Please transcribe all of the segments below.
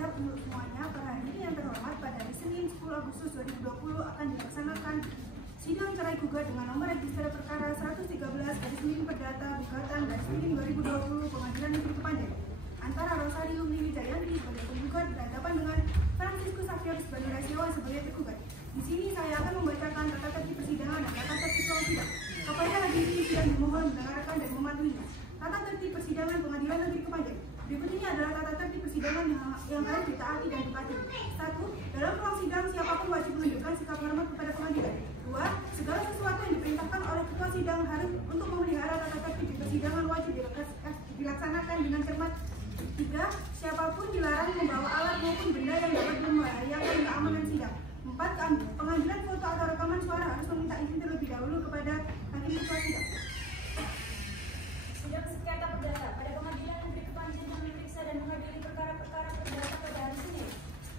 siap untuk semuanya. Pada hari ini yang terhormat, pada hari Senin 10 Agustus 2020 akan dilaksanakan sidang cerai gugat dengan nomor register perkara 113 Perdata Gugatan 2020 Pengadilan Negeri Kepanjen antara Rosario Mimi Jayanti sebagai penggugat berhadapan dengan Franciscus Xavierus Banu Resiawan sebagai tergugat. Di sini saya akan membacakan tata tertib persidangan dan tata tertib ruang sidang. Kepada hadirin sidang dimohon mendengarkan dan mematuhinya. Tata tertib persidangan Pengadilan Negeri Kepanjen. Berikut ini adalah tata tertib persidangan yang harus ditaati dan dipatuhi. 1. Dalam ruang sidang, siapapun wajib menunjukkan sikap hormat kepada pengadilan. 2. Segala sesuatu yang diperintahkan oleh ketua sidang harus untuk memelihara tata tertib di persidangan wajib dilaksanakan dengan cermat. 3. Siapapun dilarang membawa alat maupun benda yang dapat membahayakan keamanan sidang. 4. Pengambilan foto atau rekaman suara harus meminta izin terlebih dahulu kepada hakim ketua sidang. Sidang sengketa perdata pada Pengadilan Negeri Kepanjen yang memeriksa dan mengadili perkara-perkara perdata pada hari Senin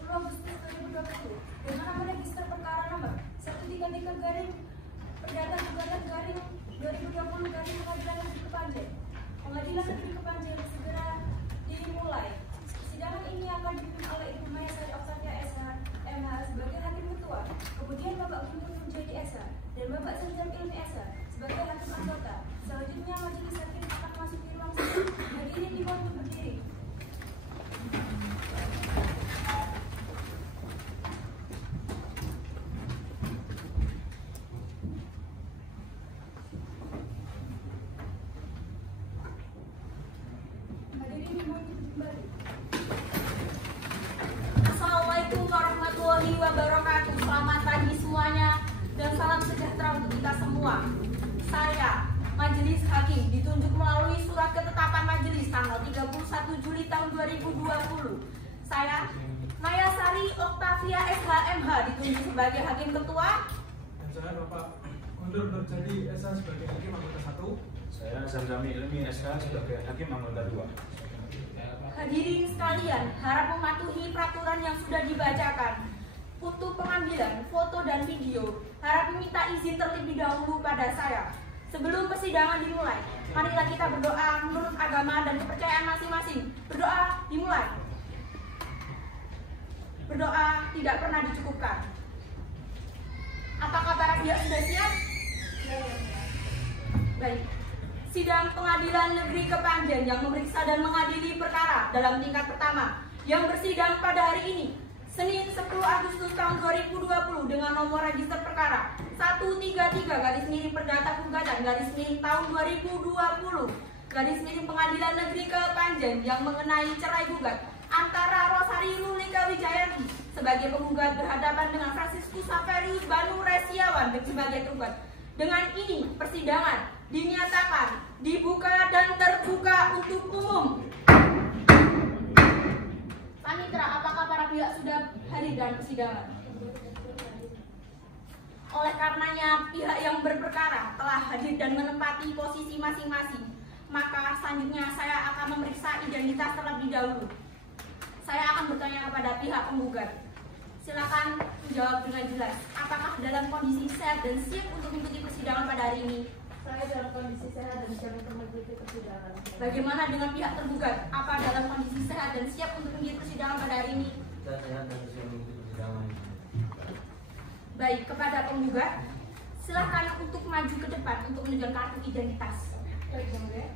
10 Agustus 2020 dengan nomor register perkara nomor 133 garing Perdata Gugatan garing 2020 garing Pengadilan Negeri Kepanjen. Pengadilan Negeri Kepanjen segera dimulai. Persidangan ini akan dipimpin oleh Ibu Maya Sari Oktavia SH, MH sebagai hakim ketua, kemudian Bapak Guntur Nurjadi SH dan Bapak Sanjam Ilmi SH sebagai hakim anggota. Selanjutnya majelis hakim akan masuk di ruang sidang. Hadirin dimohon untuk berdiri. Hadirin dimohon untuk kembali. Assalamualaikum warahmatullahi wabarakatuh. Selamat pagi semuanya dan salam sejahtera untuk kita semua. Saya, Majelis Hakim, ditunjuk melalui surat ketetapan majelis tanggal 31 Juli tahun 2020. Saya, Maya Sari Oktavia SHMH, ditunjuk sebagai hakim ketua. Dan saya Bapak Guntur Nurjadi SH sebagai hakim anggota 1. Saya Sanjami Ilmi SH sebagai hakim anggota 2. Hadirin sekalian, harap mematuhi peraturan yang sudah dibacakan. Untuk pengambilan foto dan video, harap meminta izin terlebih dahulu pada saya. Sebelum persidangan dimulai, marilah kita berdoa menurut agama dan kepercayaan masing-masing. Berdoa dimulai. Berdoa tidak pernah dicukupkan. Apakah para pihak sudah siap? Baik. Sidang Pengadilan Negeri Kepanjen yang memeriksa dan mengadili perkara dalam tingkat pertama yang bersidang pada hari ini, Senin 10 Agustus tahun 2020 dengan nomor register perkara 133 Perdata Gugatan tahun 2020 Pengadilan Negeri Kepanjen yang mengenai cerai gugat antara Rosario Mimi Jayanti sebagai penggugat berhadapan dengan Franciscus Xavierus Banu Resiawan sebagai tergugat. Dengan ini persidangan dinyatakan dibuka dan terbuka untuk umum. Panitera, apakah para pihak sudah hadir dalam persidangan? Oleh karenanya pihak yang berperkara telah hadir dan menempati posisi masing-masing, maka selanjutnya saya akan memeriksa identitas terlebih dahulu. Saya akan bertanya kepada pihak penggugat. Silakan menjawab dengan jelas. Apakah dalam kondisi sehat dan siap untuk mengikuti persidangan pada hari ini? Saya dalam kondisi sehat dan siap untuk mengikuti persidangan. Bagaimana dengan pihak tergugat? Apa dalam kondisi sehat dan siap untuk mengikuti persidangan pada hari ini? Saya sehat dan siap mengikuti persidangan. Baik, kepada penggugat, silakan untuk maju ke depan untuk menunjukkan kartu identitas. Baik, boleh.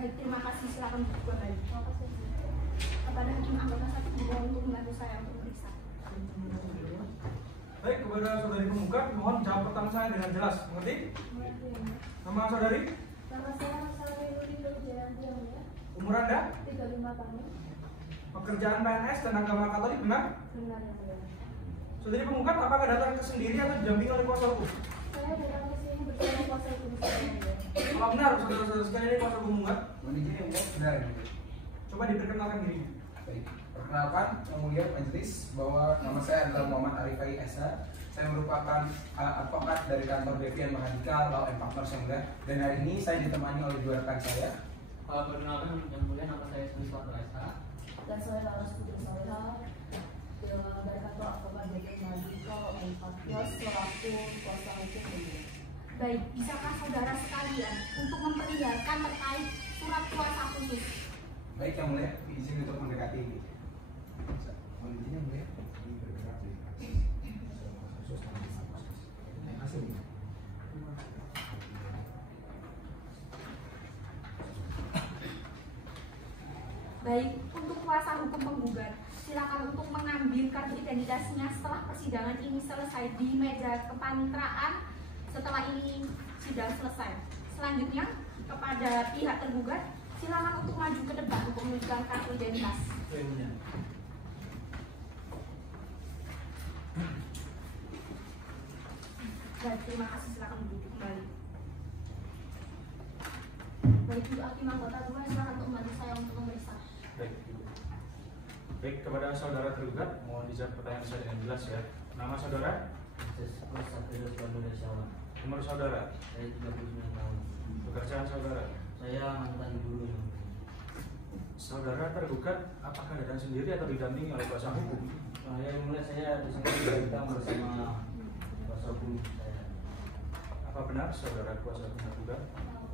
Baik, terima kasih. Silakan kembali. Kepada hakim anggota 1 juga untuk membantu saya untuk memeriksa. Baik, kepada saudari penggugat, mohon jawab pertanyaan saya dengan jelas. Mengerti? Nama saudari? Nama saya Rosario Mimi Jayanti. Umur Anda? 35 tahun. Pekerjaan PNS dan agama Katolik benar? Benar yang mulia. Saudari penggugat, apakah datang ke sendiri atau didampingi oleh kuasa hukum? Saya datang ke sini bersama kuasa hukum saya. Kalau benar, saudara-saudara sekalian ini kuasa hukum penggugat, Benar. coba diperkenalkan dirinya. Baik. Perkenalkan, yang mulia majelis, bahwa nama saya adalah Muhammad Arifai SH. Saya merupakan advokat dari kantor Devian Mahadika Law and Partners yang mulia. Dan hari ini saya ditemani oleh dua rekan saya. Perkenalkan, yang mulia, nama saya Suliswanto SH. Dan saya Laras Putri Soleha dari kantor advokat Devian Mahadika Law and Partners selaku kuasa hukum. Baik, bisakah saudara sekalian untuk memperlihatkan terkait surat kuasa khusus? Baik yang mulia, izin untuk mendekati ini. Mohon izin yang mulia. Ini bergerak di Baik, untuk kuasa hukum penggugat, silakan untuk mengambil kartu identitasnya setelah persidangan ini selesai di meja kepaniteraan setelah ini sidang selesai. Selanjutnya, kepada pihak tergugat, silakan untuk maju ke depan untuk menunjukkan kartu identitas. Baik, terima kasih, silakan duduk kembali. Baik, Ibu Hakim anggota 2, silakan untuk membantu saya untuk memeriksa. Baik, kepada saudara tergugat, mohon dijawab pertanyaan saya dengan jelas ya. Nama saudara? Umur saudara? Saya 39 tahun. Pekerjaan saudara? Saya mantan guru. Saudara tergugat apakah datang sendiri atau didampingi oleh kuasa hukum? Saya di sini datang bersama kuasa hukum saya. Apa benar saudara kuasa hukum tergugat?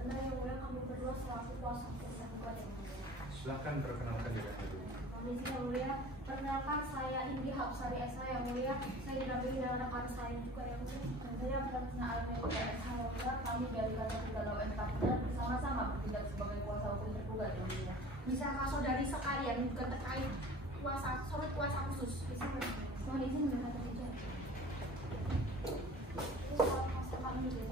Benar yang mulia, kami berdua selaku kuasa hukum tergugat yang mulia. Silakan perkenalkan diri dulu. Kami yang mulia, perkenalkan saya Indi Hapsari Esa yang mulia. Saya didampingi dengan rekan saya juga yang mulia. Dan saya Pratina Almeida Esa yang mulia. Kami dari kantor Pidana UN Partner bersama-sama bertindak sebagai kuasa hukum tergugat yang mulia. Bisakah saudari sekalian juga terkait surat kuasa khusus? Bisa mohon izin dengan kata bicara. Soal kuasa kami dari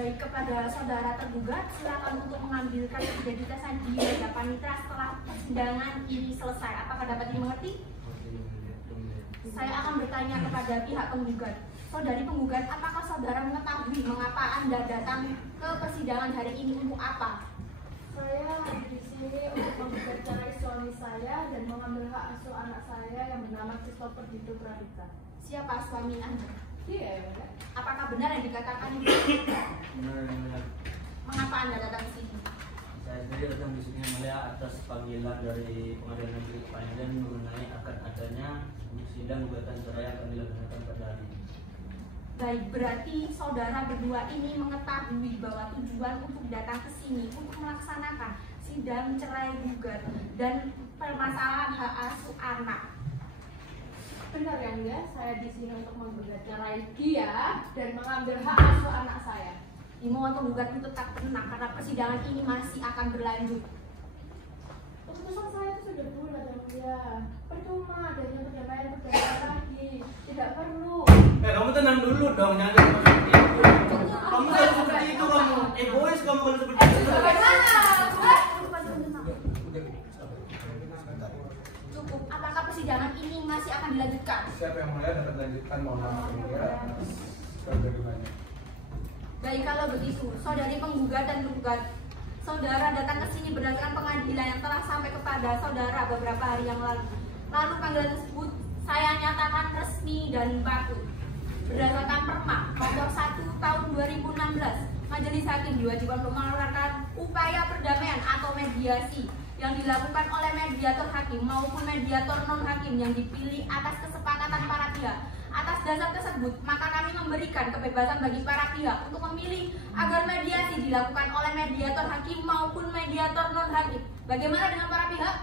Baik, kepada saudara tergugat, silakan untuk mengambil kartu identitasnya di meja panitera setelah persidangan ini selesai. Apakah dapat dimengerti? Saya akan bertanya kepada pihak penggugat. Saudari penggugat, apakah saudara mengetahui mengapa Anda datang ke persidangan hari ini untuk apa? Saya di sini untuk menggugat cerai suami saya dan mengambil hak asuh anak saya yang bernama Christopher Dido Pradita. Siapa suami Anda? Iya, ya. Apakah benar yang dikatakan itu? Benar. Mengapa Anda datang ke sini? Saya sendiri datang di sini mulia atas panggilan dari Pengadilan Negeri Kepanjen mengenai akan adanya sidang gugatan cerai akan dilaksanakan pada hari ini. Baik, berarti saudara berdua ini mengetahui bahwa tujuan untuk datang ke sini untuk melaksanakan sidang cerai gugat dan permasalahan hak asuh anak. Benar ya mulia, saya di sini untuk menggugat cerai dia dan mengambil hak asuh anak saya. Dimohon penggugat itu tetap tenang karena persidangan ini masih akan berlanjut. Keputusan saya itu sudah bulat ya mulia. Percuma adanya perdamaian lagi. Tidak perlu. Kamu tenang dulu dong, jangan seperti itu. Kamu kalau seperti itu kamu egois kamu kalau seperti itu. Cukup. Apakah persidangan ini masih akan dilanjutkan? Siapa yang mulia dapat lanjutkan, mohon maaf yang mulia atas kegaduhannya. Baik, kalau begitu, saudari penggugat dan penggugat, saudara datang ke sini berdasarkan pengadilan yang telah sampai kepada saudara beberapa hari yang lalu. Lalu panggilan tersebut saya nyatakan resmi dan baku. Berdasarkan Perma nomor 1 tahun 2016, Majelis Hakim diwajibkan untuk mengeluarkan upaya perdamaian atau mediasi yang dilakukan oleh mediator hakim maupun mediator non hakim yang dipilih atas kesepakatan para pihak. Atas dasar tersebut, maka kami memberikan kebebasan bagi para pihak untuk memilih agar mediasi dilakukan oleh mediator hakim maupun mediator non hakim. Bagaimana dengan para pihak?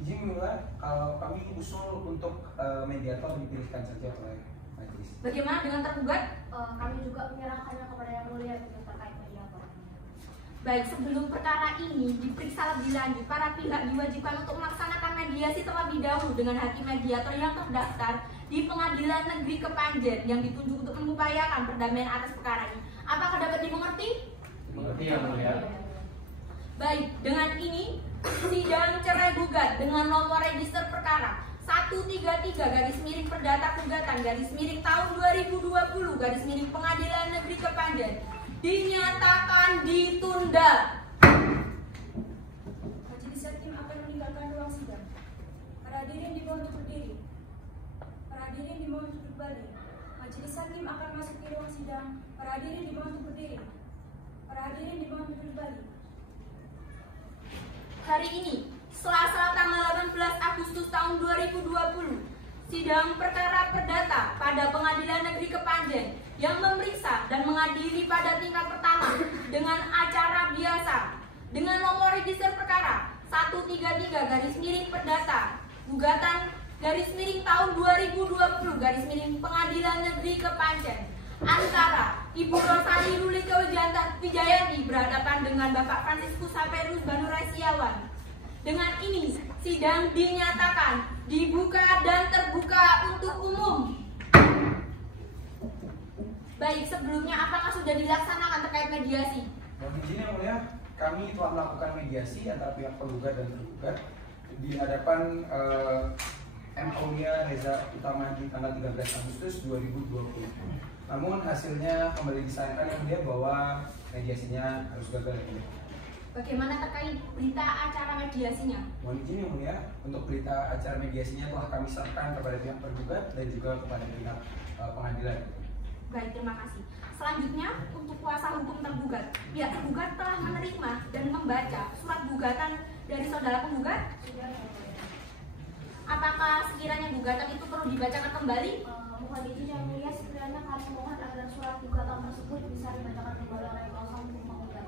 Izin mulia, kalau kami usul untuk mediator dipilihkan saja oleh majelis. Bagaimana dengan tergugat? Kami juga menyerahkannya kepada yang mulia dengan terkait mediator. Baik, sebelum perkara ini diperiksa lebih lanjut, para pihak diwajibkan untuk melaksanakan mediasi terlebih dahulu dengan hakim mediator yang terdaftar di Pengadilan Negeri Kepanjen yang ditunjuk untuk mengupayakan perdamaian atas perkara ini. Apakah dapat dimengerti? Mengerti ya mulia. Baik, dengan ini sidang cerai gugat dengan nomor register perkara 133 garis miring perdata gugatan garis miring tahun 2020 garis miring Pengadilan Negeri Kepanjen dinyatakan ditunda. Majelis Hakim akan meninggalkan ruang sidang. Para hadirin dimohon untuk berdiri. Para hadirin dimohon untuk berbalik. Majelis Hakim akan masuk ke ruang sidang. Para hadirin dimohon untuk berdiri. Para hadirin dimohon untuk berbalik. hari ini, Selasa tanggal 18 Agustus tahun 2020, sidang perkara perdata pada Pengadilan Negeri Kepanjen yang memeriksa dan mengadili pada tingkat pertama dengan acara biasa dengan nomor register perkara 133 perdata gugatan tahun 2020 Pengadilan Negeri Kepanjen antara Ibu Rosali Ruli Wijayanti berhadapan dengan Bapak Franciscus Saverus Banurasiawan. Dengan ini, sidang dinyatakan dibuka dan terbuka untuk umum. Baik, sebelumnya apakah sudah dilaksanakan terkait mediasi? Mohon izin yang mulia, kami telah melakukan mediasi antara pihak penggugat dan tergugat di hadapan M. Aulia Reza Utama di tanggal 13 Agustus 2020. Namun hasilnya kembali disayangkan yang mulia bahwa mediasinya harus gagal yang mulia. Bagaimana terkait berita acara mediasinya? Mohon izin yang mulia, untuk berita acara mediasinya telah kami serahkan kepada pihak tergugat dan juga kepada pihak pengadilan. Baik, terima kasih. Selanjutnya, untuk kuasa hukum tergugat, pihak tergugat telah menerima dan membaca surat gugatan dari saudara penggugat. Apakah sekiranya gugatan itu perlu dibacakan kembali? Mohon izin yang mulia, sekiranya kami mohon agar surat gugatan tersebut bisa dibacakan kembali oleh kuasa hukum penggugat.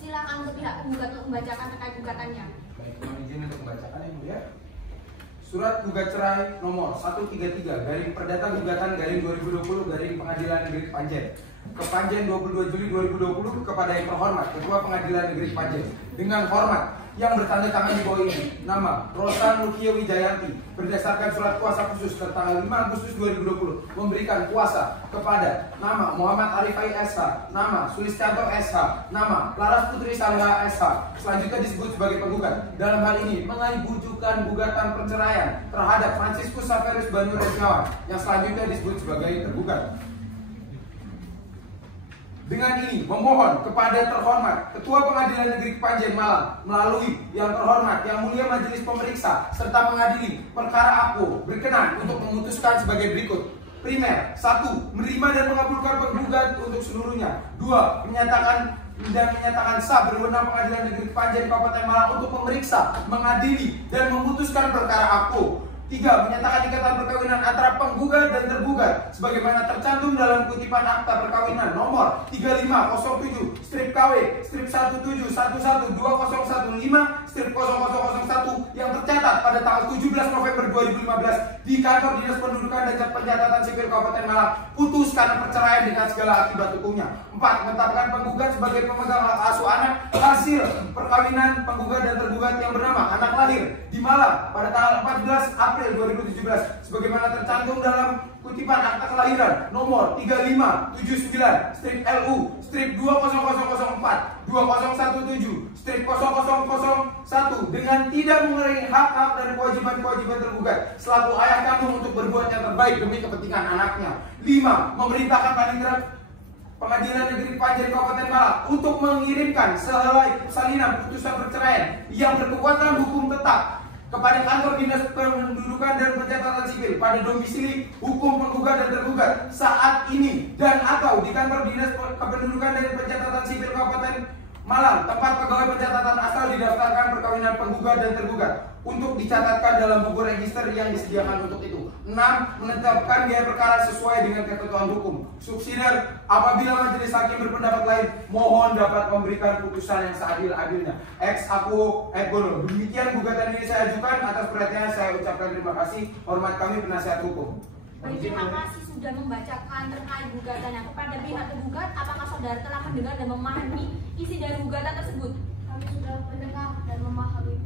Silakan untuk pihak penggugat untuk membacakan terkait gugatannya. Baik, mohon izin untuk membacakan yang mulia. Surat gugat cerai nomor 133 garing perdata gugatan garing 2020 garing Pengadilan Negeri Kepanjen. Kepanjen 22 Juli 2020 kepada yang terhormat Ketua Pengadilan Negeri Kepanjen. Dengan hormat yang bertanda tangan di bawah ini, nama Rosa Nukia Wijayanti berdasarkan surat kuasa khusus tertanggal 5 Agustus 2020 memberikan kuasa kepada nama Muhammad Arifai SH, nama Sulistianto SH, nama Laras Putri Sangga SH, selanjutnya disebut sebagai penggugat. Dalam hal ini mengajukan gugatan perceraian terhadap Franciscus Saverus Banurasiawan yang selanjutnya disebut sebagai tergugat. Dengan ini memohon kepada terhormat Ketua Pengadilan Negeri Kepanjen Malang melalui yang terhormat Yang Mulia Majelis Pemeriksa serta mengadili perkara aku berkenan untuk memutuskan sebagai berikut. Primer, 1. Menerima dan mengabulkan penggugat untuk seluruhnya. 2. Menyatakan sah berwenang Pengadilan Negeri Kepanjen Kabupaten Malang untuk memeriksa, mengadili dan memutuskan perkara aku. 3. Menyatakan ikatan perkawinan antara penggugat dan tergugat sebagaimana tercantum dalam kutipan akta perkawinan nomor 3507/KW/11112015/0001 yang tercatat pada tanggal 17 November 2015 di kantor Dinas Pendudukan dan Pencatatan Sipil Kabupaten Malang, putus karena perceraian dengan segala akibat hukumnya. 4. Menetapkan penggugat sebagai pemegang hak asuh anak hasil perkawinan penggugat dan tergugat yang bernama anak lahir di Malang pada tanggal 14 April 2017 sebagaimana tercantum dalam kutipan akta kelahiran nomor 3579/LU/2004/2017/0001 dengan tidak mengurangi hak-hak dan kewajiban-kewajiban tergugat selaku ayah kandung untuk berbuat yang terbaik demi kepentingan anaknya. 5. Memerintahkan Panitia Pengadilan Negeri Kepanjen Kabupaten Malang untuk mengirimkan sehelai salinan putusan perceraian yang berkekuatan hukum tetap kepada kantor Dinas Pendudukan dan Pencatatan Sipil pada domisili hukum penggugat dan tergugat saat ini dan atau di kantor Dinas Kependudukan dan Pencatatan Sipil Kabupaten Malang tempat pegawai pencatatan asal didaftarkan perkawinan penggugat dan tergugat untuk dicatatkan dalam buku register yang disediakan untuk itu. 6. Menetapkan biaya perkara sesuai dengan ketentuan hukum. Subsidiar, apabila majelis hakim berpendapat lain, mohon dapat memberikan putusan yang seadil-adilnya. Ex aquo et bono. Demikian gugatan ini saya ajukan. Atas perhatiannya saya ucapkan terima kasih. Hormat kami penasihat hukum. Baik, terima kasih sudah membacakan terkait gugatannya. Kepada pihak tergugat, apakah saudara telah mendengar dan memahami isi dari gugatan tersebut? Kami sudah mendengar dan memahami.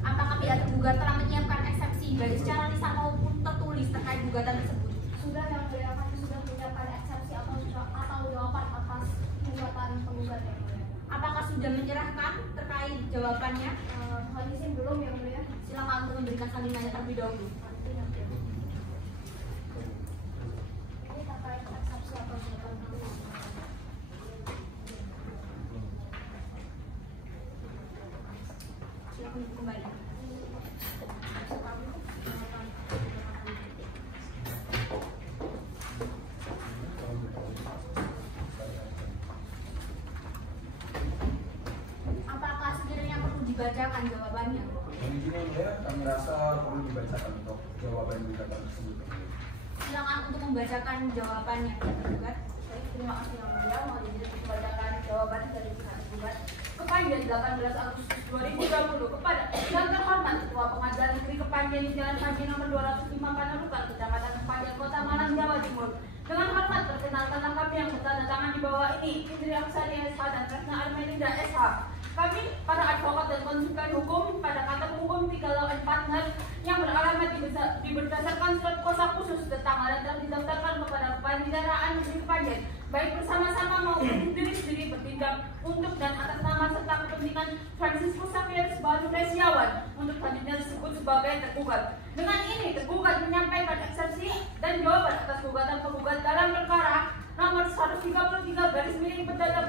Apakah pihak tergugat telah menyiapkan eksepsi baik secara lisan maupun tertulis terkait gugatan tersebut? Sudah yang mulia, kami sudah menyiapkan eksepsi atau jawaban atas gugatan penggugat yang mulia. Apakah sudah menyerahkan terkait jawabannya? Mohon izin belum yang mulia. Silakan untuk memberikan salinannya terlebih dahulu. Ini terkait eksepsi atau jawaban penggugat. Silakan kembali. Apakah sekiranya perlu dibacakan mempersilahkan jawabannya. Mohon izin yang mulia, kami rasa perlu dibacakan untuk jawaban gugatan tersebut. Silakan untuk membacakan jawabannya tergugat. Terima kasih yang mulia, mohon izin untuk membacakan jawaban dari pihak tergugat. Kepanjen 18 Agustus 2020 kepada yang terhormat Ketua Pengadilan Negeri Kepanjen di Jalan Panjen nomor 205 Panarukan, Kecamatan Kepanjen, Kota Malang, Jawa Timur. Dengan hormat perkenalkan kami yang bertanda tangan di bawah ini, Indri Aksari SH dan Retna Armelinda SH. Kami, para advokat dan konsultan hukum pada kantor hukum 3 Law and Partner yang beralamat di berdasarkan surat kuasa khusus tentang dan telah didaftarkan kepada Kepanjendaraan Negeri Kepanjen, baik bersama-sama maupun sendiri-sendiri bertindak untuk dan atas nama serta kepentingan Franciscus Xavier Balu Resiawan untuk selanjutnya disebut sebagai tergugat. Dengan ini tergugat menyampaikan eksepsi dan jawaban atas gugatan penggugat dalam perkara nomor 133/Perdata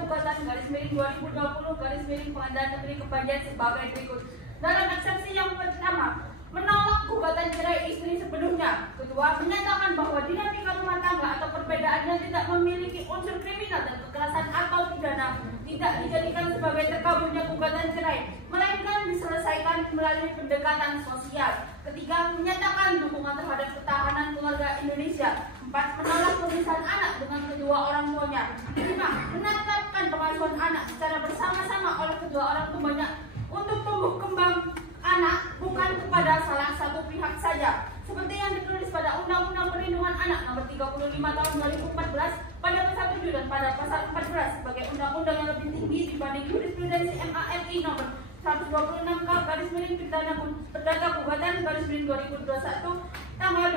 Pengadilan Negeri Kepanjen sebagai berikut. Dalam eksepsi yang pertama, menolak gugatan cerai istri sebelumnya. Kedua, menyatakan bahwa dinamika rumah tangga atau perbedaannya tidak memiliki unsur kriminal dan kekerasan atau pidana tidak dijadikan sebagai terkaburnya gugatan cerai, melainkan diselesaikan melalui pendekatan sosial. Ketiga, menyatakan dukungan terhadap ketahanan keluarga Indonesia. 4. Menolak pemisahan anak dengan kedua orang tuanya. 5. Menetapkan pengasuhan anak secara bersama-sama oleh kedua orang tuanya untuk tumbuh kembang anak bukan kepada salah satu pihak saja, seperti yang ditulis pada Undang-Undang Perlindungan Anak Nomor 35 Tahun 2014 pada pasal 7 dan pada pasal 14 sebagai undang-undang yang lebih tinggi dibanding jurisprudensi MAMI Nomor 126/Perdata Gugatan /2021 tanggal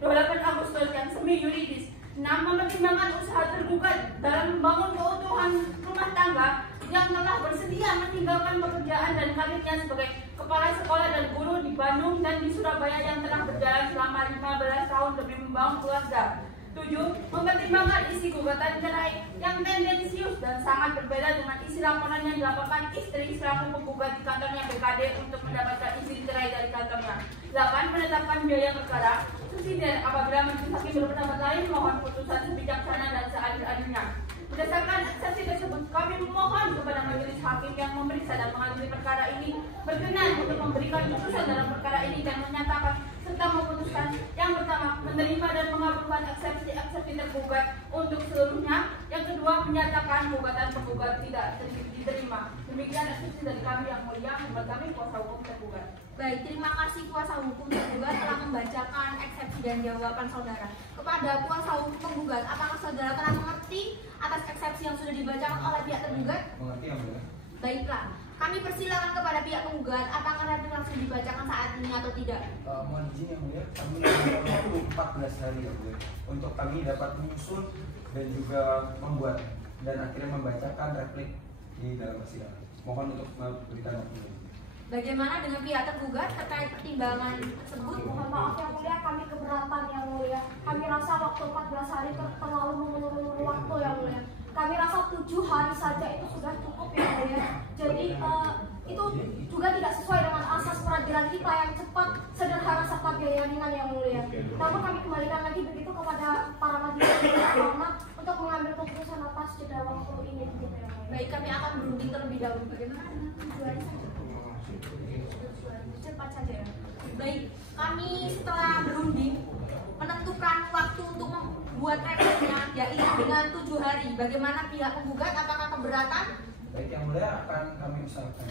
28 Agustus yang semi yuridis. 6. Mempertimbangkan usaha tergugat dalam membangun keutuhan rumah tangga yang telah bersedia meninggalkan pekerjaan dan karirnya sebagai kepala sekolah dan guru di Bandung dan di Surabaya yang telah berjalan selama 15 tahun demi membangun keluarga. 7. Mempertimbangkan isi gugatan cerai yang tendensius dan sangat berbeda dengan isi laporan yang dilaporkan istri selaku penggugat di kantornya BKD untuk mendapatkan izin cerai dari kantornya. 8. Menetapkan biaya perkara subsidiar apabila majelis hakim berpendapat lain, mohon putusan sebijaksana dan seadil-adilnya. Berdasarkan eksepsi tersebut, kami memohon kepada majelis hakim yang memeriksa dan mengadili perkara ini berkenan untuk memberikan putusan dalam perkara ini dan menyatakan serta memutuskan yang pertama, menerima dan mengabulkan eksepsi tergugat untuk seluruhnya. Yang kedua, menyatakan gugatan penggugat tidak diterima. Demikian eksepsi dari kami yang mulia, menurut kami kuasa hukum tergugat. Baik, terima kasih kuasa hukum tergugat telah membacakan eksepsi dan jawaban saudara. Kepada kuasa hukum penggugat, apakah saudara telah mengerti atas eksepsi yang sudah dibacakan oleh pihak tergugat? Mengerti yang mulia. Baiklah, kami persilakan kepada pihak penggugat apakah replik langsung dibacakan saat ini atau tidak. Mohon izin yang mulia, kami memiliki waktu 14 hari ya mulia untuk kami dapat menyusun dan juga membuat dan akhirnya membacakan replik di dalam persidangan. Mohon untuk memberikan waktu. Bagaimana dengan pihak tergugat terkait pertimbangan tersebut? Mohon maaf yang mulia, kami keberatan yang mulia. Kami rasa waktu 14 hari terlalu mengulur waktu yang mulia. Kami rasa 7 hari saja itu sudah cukup yang mulia. Jadi itu juga tidak sesuai dengan asas peradilan kita yang cepat, sederhana serta biaya ringan yang mulia. Namun kami kembalikan lagi begitu kepada para majelis untuk mengambil keputusan atas jeda waktu ini. Baik, kami akan berunding terlebih dahulu. Bagaimana dengan 7 hari saja? Cepat saja ya. Baik, kami setelah berunding menentukan waktu untuk membuat repliknya yaitu dengan 7 hari. Bagaimana pihak penggugat, apakah keberatan? Baik yang mulia, akan kami usahakan.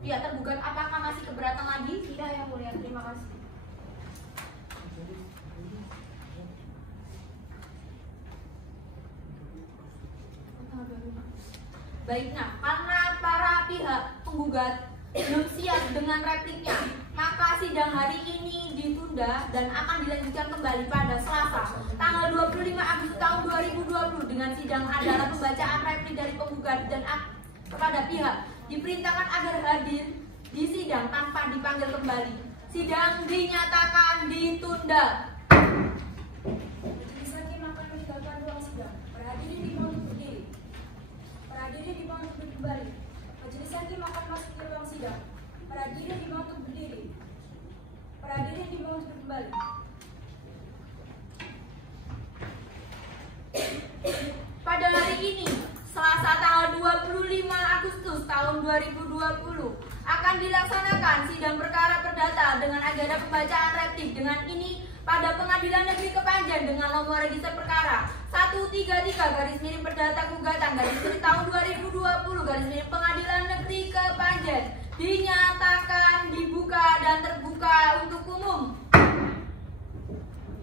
Pihak tergugat apakah masih keberatan lagi? Tidak yang mulia, terima kasih. Baiknya, karena para pihak penggugat belum siap dengan repliknya, maka sidang hari ini ditunda dan akan dilanjutkan kembali pada Selasa, tanggal 25 Agustus tahun 2020 dengan sidang adalah pembacaan replik dari penggugat dan kepada pihak diperintahkan agar hadir di sidang tanpa dipanggil kembali. Sidang dinyatakan ditunda. Majelis hakim akan meninggalkan ruang sidang. Para hadirin dimohon untuk berdiri. Para hadirin dimohon untuk duduk kembali. Majelis hakim akan masuk ke ruang sidang. Para hadirin dimohon untuk berdiri. Para hadirin dimohon untuk duduk kembali. Pada hari ini, Selasa tanggal 25 Agustus tahun 2020, akan dilaksanakan sidang perkara perdata dengan agenda pembacaan replik. Dengan ini pada Pengadilan Negeri Kepanjen dengan nomor register perkara 133 perdata gugatan tahun 2020 Pengadilan Negeri Kepanjen dinyatakan dibuka dan terbuka untuk umum.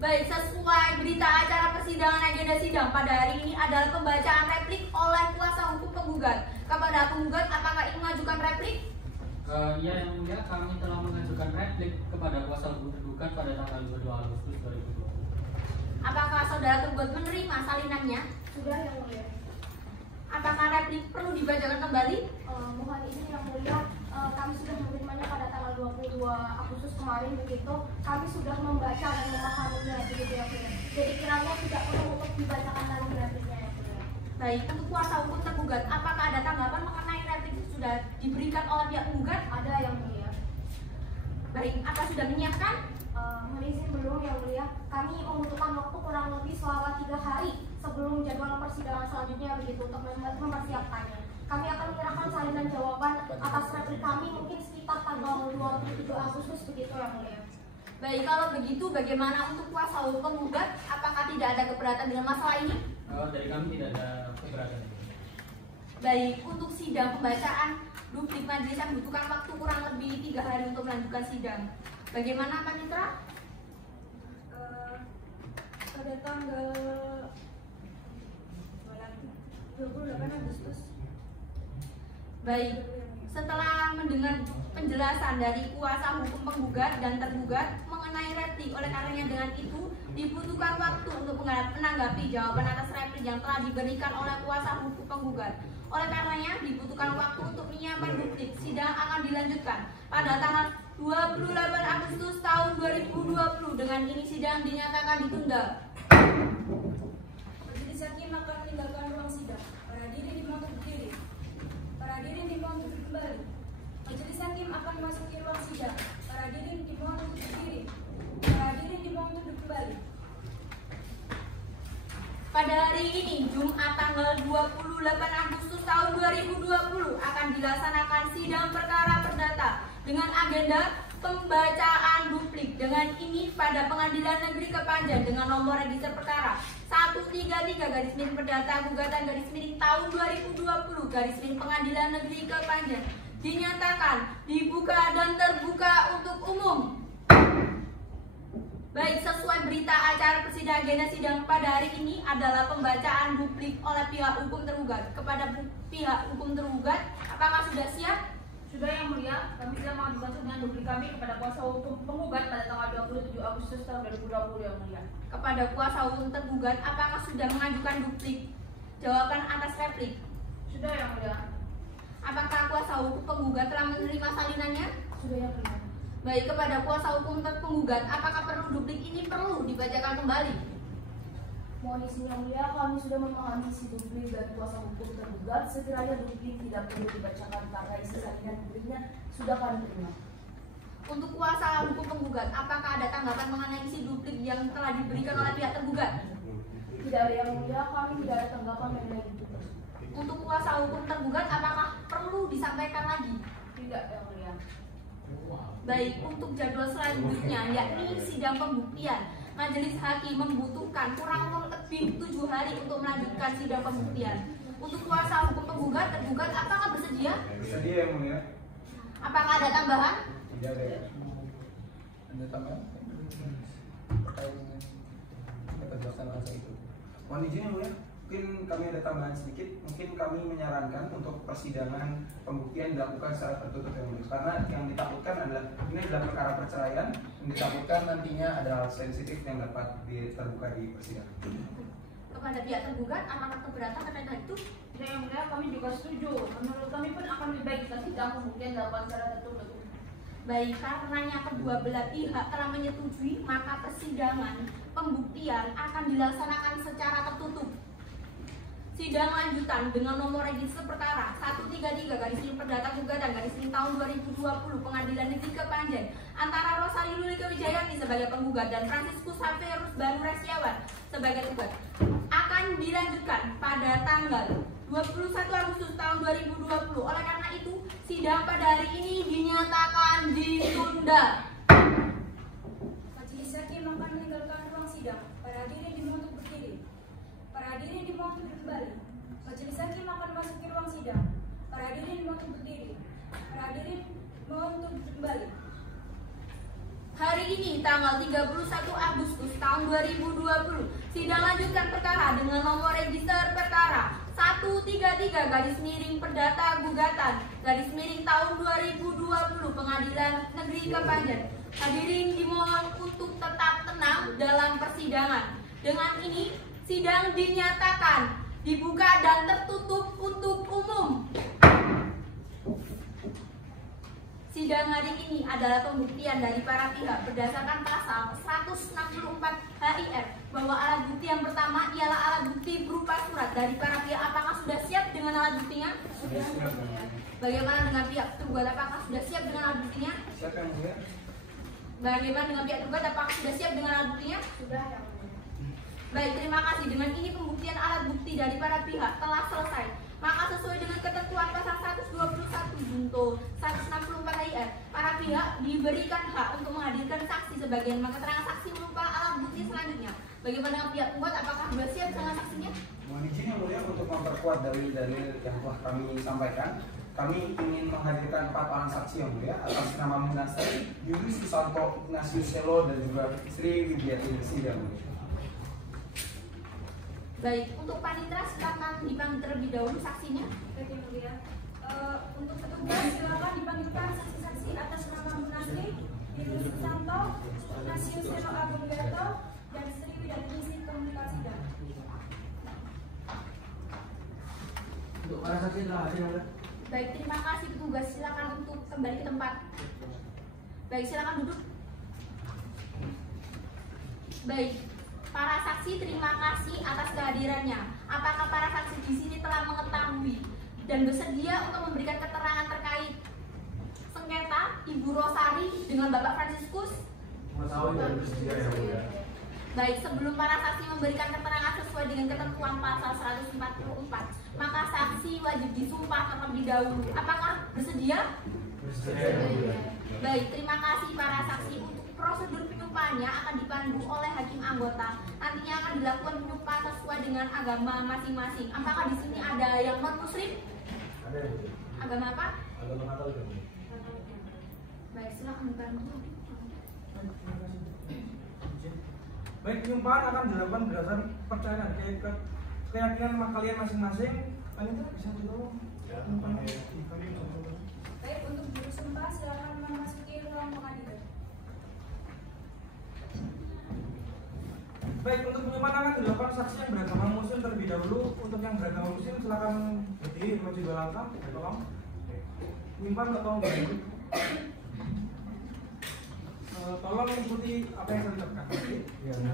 Baik, sesuai berita acara persidangan agenda sidang pada hari ini adalah pembacaan replik oleh kuasa hukum penggugat. Kepada penggugat, apakah ingin mengajukan replik? Ya, yang mulia, kami telah mengajukan replik kepada kuasa hukum tergugat pada tanggal 22 Agustus 2020. Apakah saudara tergugat menerima salinannya? Sudah yang mulia. Apakah replik perlu dibacakan kembali? Mohon izin yang mulia, kami sudah menerimanya pada tanggal 22 Agustus kemarin begitu. Kami sudah membaca dan memahaminya begitu ya mulia. Jadi kiranya tidak perlu untuk dibacakan lagi repliknya ya mulia. Baik, untuk kuasa hukum tergugat, apakah ada tanggapan mengenai replik yang sudah diberikan oleh pihak penggugat? Ada yang mulia. Baik, apa sudah menyiapkan? Mohon izin belum yang mulia. Kami membutuhkan waktu kurang lebih selama 3 hari sebelum jadwal persidangan selanjutnya begitu untuk mempersiapkannya. Kami akan menyerahkan salinan jawaban atas replik kami mungkin sekitar tanggal 27 Agustus begitu yang mulia. Baik, kalau begitu bagaimana untuk kuasa hukum penggugat? Apakah tidak ada keberatan dengan masalah ini? Dari kami tidak ada keberatan. Baik, untuk sidang pembacaan duplik majelis yang membutuhkan waktu kurang lebih 3 hari untuk melanjutkan sidang. Bagaimana Pak Citra? Pada tanggal 28 Agustus. Baik, setelah mendengar penjelasan dari kuasa hukum penggugat dan tergugat mengenai replik, oleh karenanya dengan itu dibutuhkan waktu untuk menanggapi jawaban atas replik yang telah diberikan oleh kuasa hukum penggugat. Oleh karenanya dibutuhkan waktu untuk menyiapkan duplik. Sidang akan dilanjutkan pada tanggal 28 Agustus tahun 2020. Dengan ini sidang dinyatakan ditunda. Majelis hakim akan meninggalkan ruang sidang. Para hadirin dimohon untuk berdiri. Para hadirin dimohon untuk duduk kembali. Majelis hakim akan memasuki ruang sidang. Para hadirin dimohon untuk berdiri. Para hadirin dimohon untuk duduk kembali. Pada hari ini, Jumat tanggal 28 Agustus tahun 2020 akan dilaksanakan sidang perkara perdata dengan agenda pembacaan duplik. Dengan ini pada Pengadilan Negeri Kepanjen dengan nomor register perkara 133 perdata gugatan tahun 2020 Pengadilan Negeri Kepanjen dinyatakan dibuka dan terbuka untuk umum. Baik, sesuai berita acara persidangan agenda sidang pada hari ini adalah pembacaan duplik oleh pihak hukum tergugat. Kepada pihak hukum tergugat, apakah sudah siap? Sudah yang mulia, kami telah mengajukan dengan duplik kami kepada kuasa hukum penggugat pada tanggal 27 Agustus tahun 2020 yang mulia. Kepada kuasa hukum tergugat, apakah sudah mengajukan duplik jawaban atas replik? Sudah yang mulia. Apakah kuasa hukum penggugat telah menerima salinannya? Sudah yang mulia. Baik, kepada kuasa hukum penggugat, apakah duplik ini perlu dibacakan kembali? Mohon izin yang mulia, kami sudah memahami isi duplik dan kuasa hukum tergugat. Sekiranya duplik tidak perlu dibacakan karena isi salinan dupliknya sudah kami terima. Untuk kuasa hukum penggugat, apakah ada tanggapan mengenai isi duplik yang telah diberikan oleh pihak tergugat? Tidak ada yang mulia, kami tidak ada tanggapan mengenai duplik. Untuk kuasa hukum tergugat, apakah perlu disampaikan lagi? Tidak yang mulia. Baik, untuk jadwal selanjutnya yakni sidang pembuktian, majelis hakim membutuhkan kurang lebih 7 hari untuk melanjutkan sidang pembuktian. Untuk kuasa hukum penggugat, tergugat apakah bersedia? Bersedia yang mulia. Apakah ada tambahan? Tidak ada. Ada tambahan? Terkait dengan ketegasan rasa itu. Mohon izin yang mulia. Mungkin kami ada tambahan sedikit. Mungkin kami menyarankan untuk persidangan pembuktian dilakukan secara tertutup yang mulia. Karena yang ditakutkan adalah ini adalah perkara perceraian. Yang ditakutkan nantinya ada hal sensitif yang dapat terbuka di persidangan. Kepada pihak tergugat, apakah keberatan terkait hal itu? Tidak yang mulia, kami juga setuju. Menurut kami pun akan lebih baik jika sidang pembuktian dilakukan secara tertutup. Baik, karenanya kedua belah pihak telah menyetujui, maka persidangan pembuktian akan dilaksanakan secara tertutup. Sidang lanjutan dengan nomor register perkara 133 perdata gugatan tahun 2020 Pengadilan Negeri Kepanjen antara Rosali Lulika Wijayani sebagai penggugat dan Franciscus Xavierus Banu Resyawan sebagai tergugat akan dilanjutkan pada tanggal 21 Agustus tahun 2020. Oleh karena itu, sidang pada hari ini dinyatakan ditunda. Majelis hakim akan meninggalkan ruang sidang. Para hadirin dimohon untuk berdiri. Para hadirin dimohon untuk kembali. Majelis hakim akan memasuki ruang sidang. Para hadirin dimohon untuk berdiri. Para hadirin mohon untuk kembali. Hari ini tanggal 31 Agustus tahun 2020, sidang lanjutkan perkara dengan nomor register perkara 133 Perdata Gugatan tahun 2020 Pengadilan Negeri Kepanjen. Hadirin dimohon untuk tetap tenang dalam persidangan. Dengan ini, sidang dinyatakan dibuka dan tertutup untuk umum. Sidang hari ini adalah pembuktian dari para pihak berdasarkan pasal 164 HIR bahwa alat bukti yang pertama ialah alat bukti berupa surat dari para pihak. Apakah sudah siap dengan alat buktinya? Sudah siap. Bagaimana dengan pihak tergugat? Apakah sudah siap dengan alat buktinya? Siapa yang mulia? Bagaimana dengan pihak tergugat? Apakah sudah siap dengan alat buktinya? Sudah, Yang Mulia. Baik, terima kasih. Dengan ini pembuktian alat bukti dari para pihak telah selesai. Maka sesuai dengan ketentuan pasal 121 junto 164 HIR, para pihak diberikan hak untuk menghadirkan saksi sebagian keterangan saksi berupa alat bukti selanjutnya. Bagaimana dengan pihak tergugat? Apakah sudah siap dengan saksinya? Mohon izin yang mulia untuk memperkuat dalil-dalil yang telah kami sampaikan. Kami ingin menghadirkan 4 orang saksi yang mulia atas nama Munasri, Yuri Susanto, Ignatius Selo, dan juga Sri Widiati yang mulia. Baik, untuk panitera silakan dipanggil terlebih dahulu saksinya. Baik, Yang Mulia. Untuk petugas silakan dipanggilkan saksi-saksi atas nama Munasri, Yuri Susanto, Ignatius Selo Agung Gato, dan Sri Widiati Komunikasi dan. Untuk para saksi telah hadir. Baik, terima kasih petugas. Silakan untuk kembali ke tempat. Baik, silakan duduk. Baik, para saksi terima kasih atas kehadirannya. Apakah para saksi di sini telah mengetahui dan bersedia untuk memberikan keterangan terkait sengketa Ibu Rosari dengan Bapak Fransiskus? Mengetahui dan bersedia ya mulia. Baik, sebelum para saksi memberikan keterangan sesuai dengan ketentuan pasal 144, maka saksi wajib disumpah terlebih dahulu. Apakah bersedia? Bersedia ya mulia. Baik, terima kasih para saksi. Untuk prosedur penyumpahannya akan dipandu oleh hakim anggota. Nantinya akan dilakukan penyumpah sesuai dengan agama masing-masing. Apakah di sini ada yang non-muslim? Ada ya mulia. Agama apa? Agama Katolik ya mulia. Baik, silakan dipandu. Baik, penyumpahan akan dilakukan berdasarkan percayaan keyakinan kalian masing-masing. Panitia bisa ditolong? Baik, untuk bersumpah silakan memasuki ruang pengadilan. Baik, untuk penyumpahan akan dilakukan saksi yang beragama muslim terlebih dahulu. Untuk yang beragama muslim silakan berdiri maju 2 langkah. Tolong. Penyumpahan tolong berdiri. Tolong ikuti apa yang saya ucapkan. Ya benar.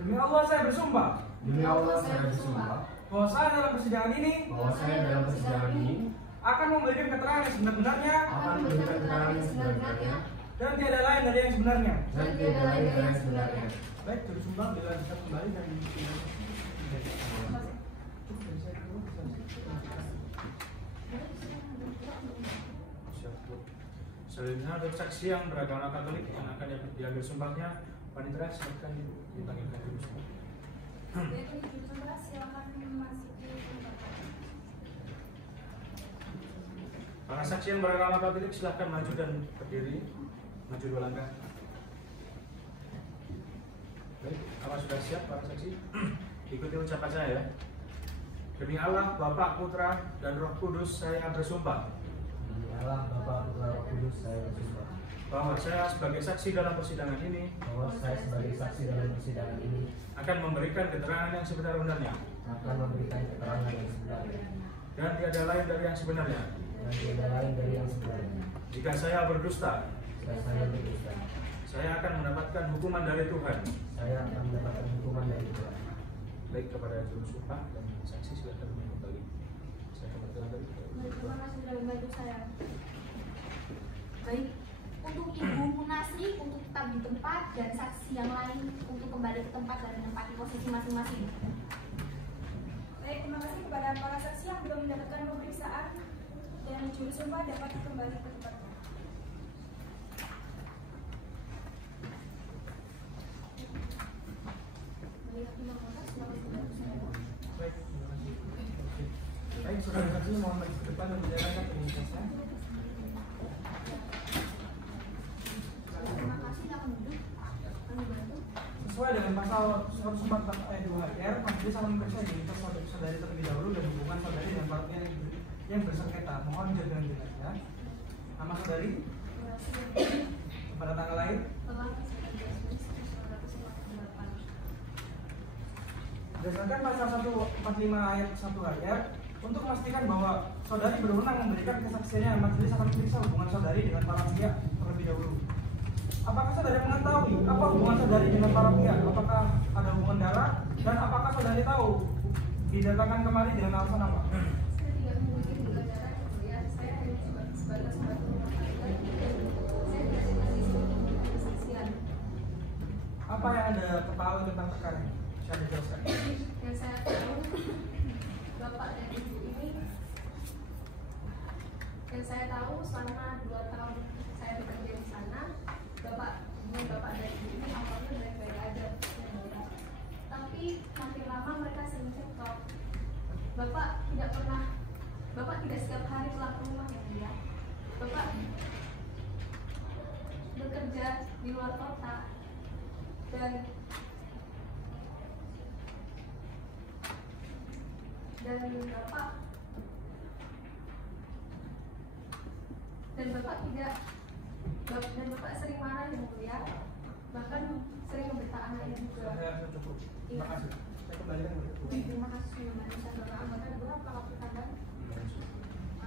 Demi Allah saya bersumpah Demi Allah saya bersumpah bahwa saya dalam persidangan ini bahwa saya dalam persidangan ini akan memberikan keterangan yang sebenar-benarnya akan memberikan keterangan yang sebenarnya dan tiada lain dari yang sebenarnya. dan tidak lain dari yang sebenarnya. Baik, bersumpah bila bisa kembali dan Selanjutnya untuk saksi yang beragama Katolik yang akan diambil sumpahnya, panitera silakan dipanggilkan dulu semua. Baik, untuk bersumpah silakan memasuki tempat. Para saksi yang beragama Katolik silakan maju dan berdiri, maju 2 langkah. Baik, apa sudah siap para saksi? Ikuti ucapan saya ya. Demi Allah, Bapa, Putra, dan Roh Kudus, saya bersumpah Demi Allah Bapa Putra Roh Kudus saya bersumpah bahwa saya sebagai saksi dalam persidangan ini bahwa saya sebagai saksi dalam persidangan ini akan memberikan keterangan yang sebenar-benarnya akan memberikan keterangan yang sebenarnya dan tiada lain dari yang sebenarnya. dan tidak lain dari yang sebenarnya. Jika saya berdusta, Jika saya berdusta, saya akan mendapatkan hukuman dari Tuhan. saya akan mendapatkan hukuman dari Tuhan. Baik, kepada juru sumpah dan saksi silakan kembali. Saya kebetulan tadi. Baik, terima kasih sudah membantu saya. Baik, untuk Ibu Munasri untuk tetap di tempat dan saksi yang lain untuk kembali ke tempat dan menempati posisi masing-masing. Baik, terima kepada para saksi yang belum mendapatkan pemeriksaan dan juru sumpah dapat kembali ke tempatnya. Baik, terima kasih. Baik, saudara saksi mohon maju ke depan dan menjalankan penjelasan. Sesuai dengan pasal 144 ayat 2 HR, majelis akan memeriksa identitas saudari terlebih dahulu dan hubungan saudari dengan partai yang bersengketa. Mohon dengan jelas ya. Nama saudari, pada tanggal lahir, berdasarkan pasal 145 ayat 1 HR, untuk memastikan bahwa saudari berwenang memberikan kesaksiannya, majelis akan memeriksa hubungan saudari dengan para pihak terlebih dahulu. Apakah saudari mengetahui apa hubungan saudari dengan para pihak? Apakah ada hubungan darah? Dan apakah saudari tahu didatangkan kemari dengan alasan apa? Saya tidak memiliki hubungan darah, ya. Saya hanya sebatas batu rumah tangga. Saya tidak dikasih kesaksian. Apa yang Anda ketahui tentang perkara ini? Bisa Anda jelaskan? Yang saya tahu, bapak dan ibu ini, yang saya tahu selama 2 tahun saya bekerja di sana, bapak dan ibu ini awalnya baik-baik aja, tapi makin lama mereka sering cekcok. Bapak tidak setiap hari pulang ke rumah ya dia. Bapak bekerja di luar kota dan bapak sering marah yang mulia, bahkan sering memberita anaknya juga. Saya rasa cukup. Terima kasih. Saya kembalikan kepada Ibu. Terima kasih. Bapak berapa waktu tambahan?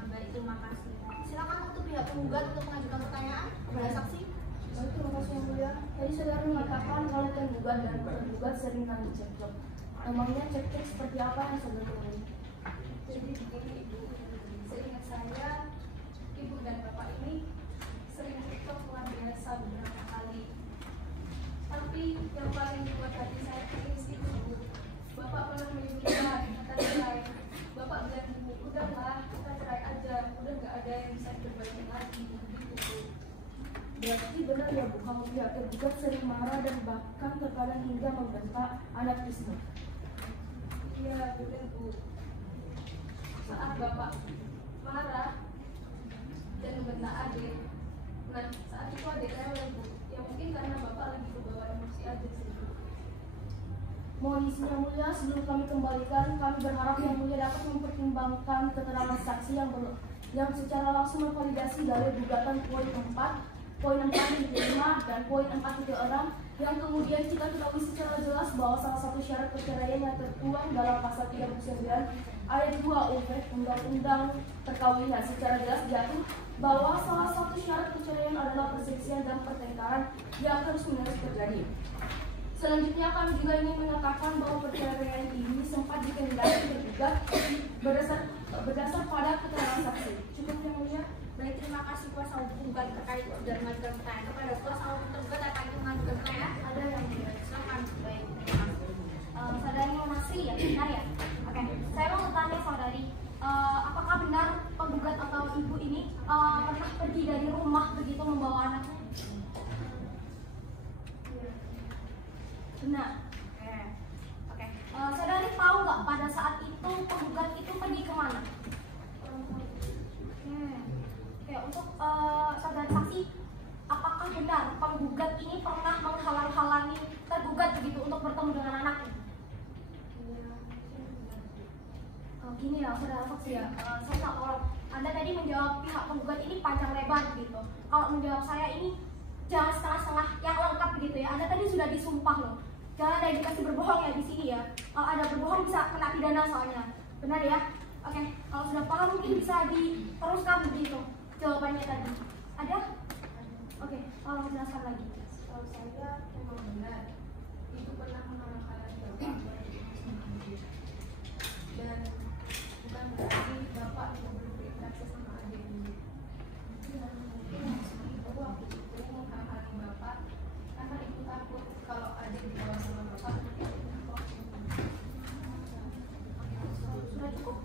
Baik, terima kasih. Silakan untuk pihak penggugat untuk mengajukan pertanyaan kepada saksi. Baik, terima kasih yang mulia. Tadi saudara mengatakan kalau penggugat dan tergugat sering kali cekcok. Namanya cekcok seperti apa yang saudara ketahui? Jadi begini ibu, seingat saya ibu dan bapak ini sering cekcok luar biasa beberapa kali. Tapi yang paling membuat hati saya tangis itu bu, bapak pernah menyebutkan kata cerai. Bapak bilang gini, udahlah kita cerai aja, udah nggak ada yang bisa diperbaiki lagi begitu bu. Berarti benar ya bu, kalau pihak tergugat sering marah dan bahkan terkadang hingga membentak anak istri. Iya benar bu. Saat bapak marah dan membentak adik, nah saat itu adik rewel bu. Ya mungkin karena bapak lagi kebawa emosi aja sih bu. Mohon izin yang mulia, sebelum kami kembalikan, kami berharap yang mulia dapat mempertimbangkan keterangan saksi yang secara langsung memvalidasi dari gugatan poin 4, poin 4.5 dan poin 4.6 yang kemudian kita ketahui secara jelas bahwa salah satu syarat perceraian yang tertuang dalam pasal 39 ayat 2 UU Undang-Undang Perkawinan secara jelas diatur bahwa salah satu syarat perceraian adalah perselisihan dan pertengkaran yang terus-menerus terjadi. Selanjutnya kami juga ingin mengatakan bahwa perceraian ini sempat dikehendaki tergugat berdasar pada keterangan saksi. Cukup yang mulia. Baik, terima kasih kuasa hukum terkait sudah mengajukan pertanyaan kepada kuasa hukum tergugat akan mengajukan pertanyaan. Ada yang mulia. Silakan. Baik, terima kasih. Saudari Nasri ya, benar ya? Oke, saya mau bertanya saudari, apakah benar penggugat atau ibu ini pernah pergi dari rumah begitu membawa anaknya? Benar. Oke. Saudari tahu nggak pada saat itu penggugat itu pergi kemana? Oke, untuk saudara saksi, apakah benar penggugat ini pernah menghalang-halangi tergugat begitu untuk bertemu dengan anaknya? Gini ya, saudara saksi ya. Saya nggak tahu. Anda tadi menjawab pihak penggugat ini panjang lebar begitu. Kalau menjawab saya ini jangan setengah-setengah, yang lengkap begitu ya. Anda tadi sudah disumpah loh. Jangan ada indikasi berbohong ya di sini ya. Kalau ada berbohong bisa kena pidana soalnya. Benar ya? Oke, kalau sudah paham mungkin bisa diteruskan begitu jawabannya tadi. Ada? Oke, kalau jelaskan lagi. Kalau saya memang benar itu pernah menghalang-halangi bapak dan bukan berarti bapak tidak boleh berinteraksi sama adik ini. Mungkin ibu waktu itu menghalang-halangi bapak karena ibu takut kalau adik dibawa sama bapak nanti adik Sudah cukup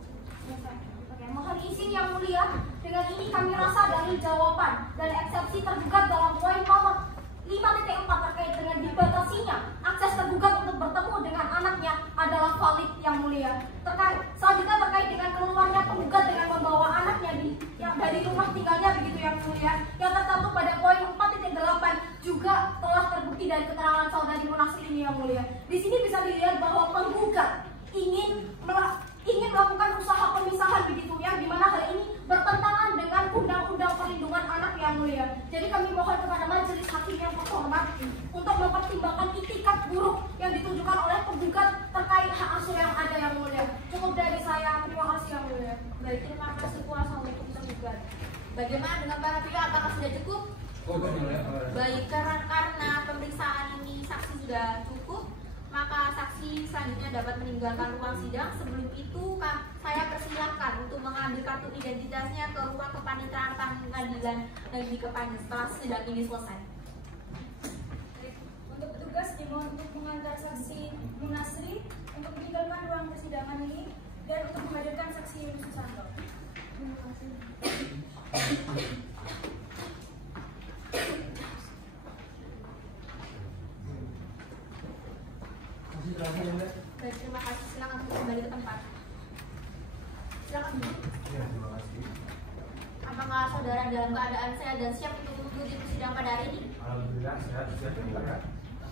mencari jawaban dari eksepsi tergugat dalam poin nomor 5.4 terkait dengan dibatasinya akses tergugat untuk bertemu dengan anaknya adalah valid yang mulia. Selanjutnya terkait dengan keluarnya penggugat dengan membawa anaknya dari rumah tinggalnya begitu yang mulia, yang tercantum pada poin 4.8 juga telah terbukti dari keterangan saudari Munasri ini yang mulia. Di sini bisa dilihat bahwa penggugat ingin melakukan usaha pemisahan begitu, yang dimana hal ini bertentangan dengan Undang-Undang Perlindungan Anak yang mulia. Jadi kami mohon kepada majelis hakim yang terhormat untuk mempertimbangkan itikat buruk yang ditujukan oleh penggugat terkait hak asuh yang ada yang mulia. Cukup dari saya, terima kasih yang mulia. Baik, terima kasih kuasa hukum tergugat. Bagaimana dengan para pihak? Apakah sudah cukup? Baik, karena pemeriksaan ini saksi sudah cukup, maka saksi selanjutnya dapat meninggalkan ruang sidang. Sebelum itu, saya persilahkan untuk mengambil kartu identitasnya ke ruang kepaniteraan Pengadilan Negeri Kepanjen setelah sidang ini selesai. Untuk petugas dimohon untuk mengantar saksi Munasri untuk meninggalkan ruang persidangan ini dan untuk menghadirkan saksi Yunus Susanto. Terima kasih. Baik, terima kasih. Silakan untuk kembali ke tempat. Silakan. Ya, terima kasih. Apakah saudara dalam keadaan sehat dan siap untuk mengikuti persidangan pada hari ini? Alhamdulillah sehat, siap ya.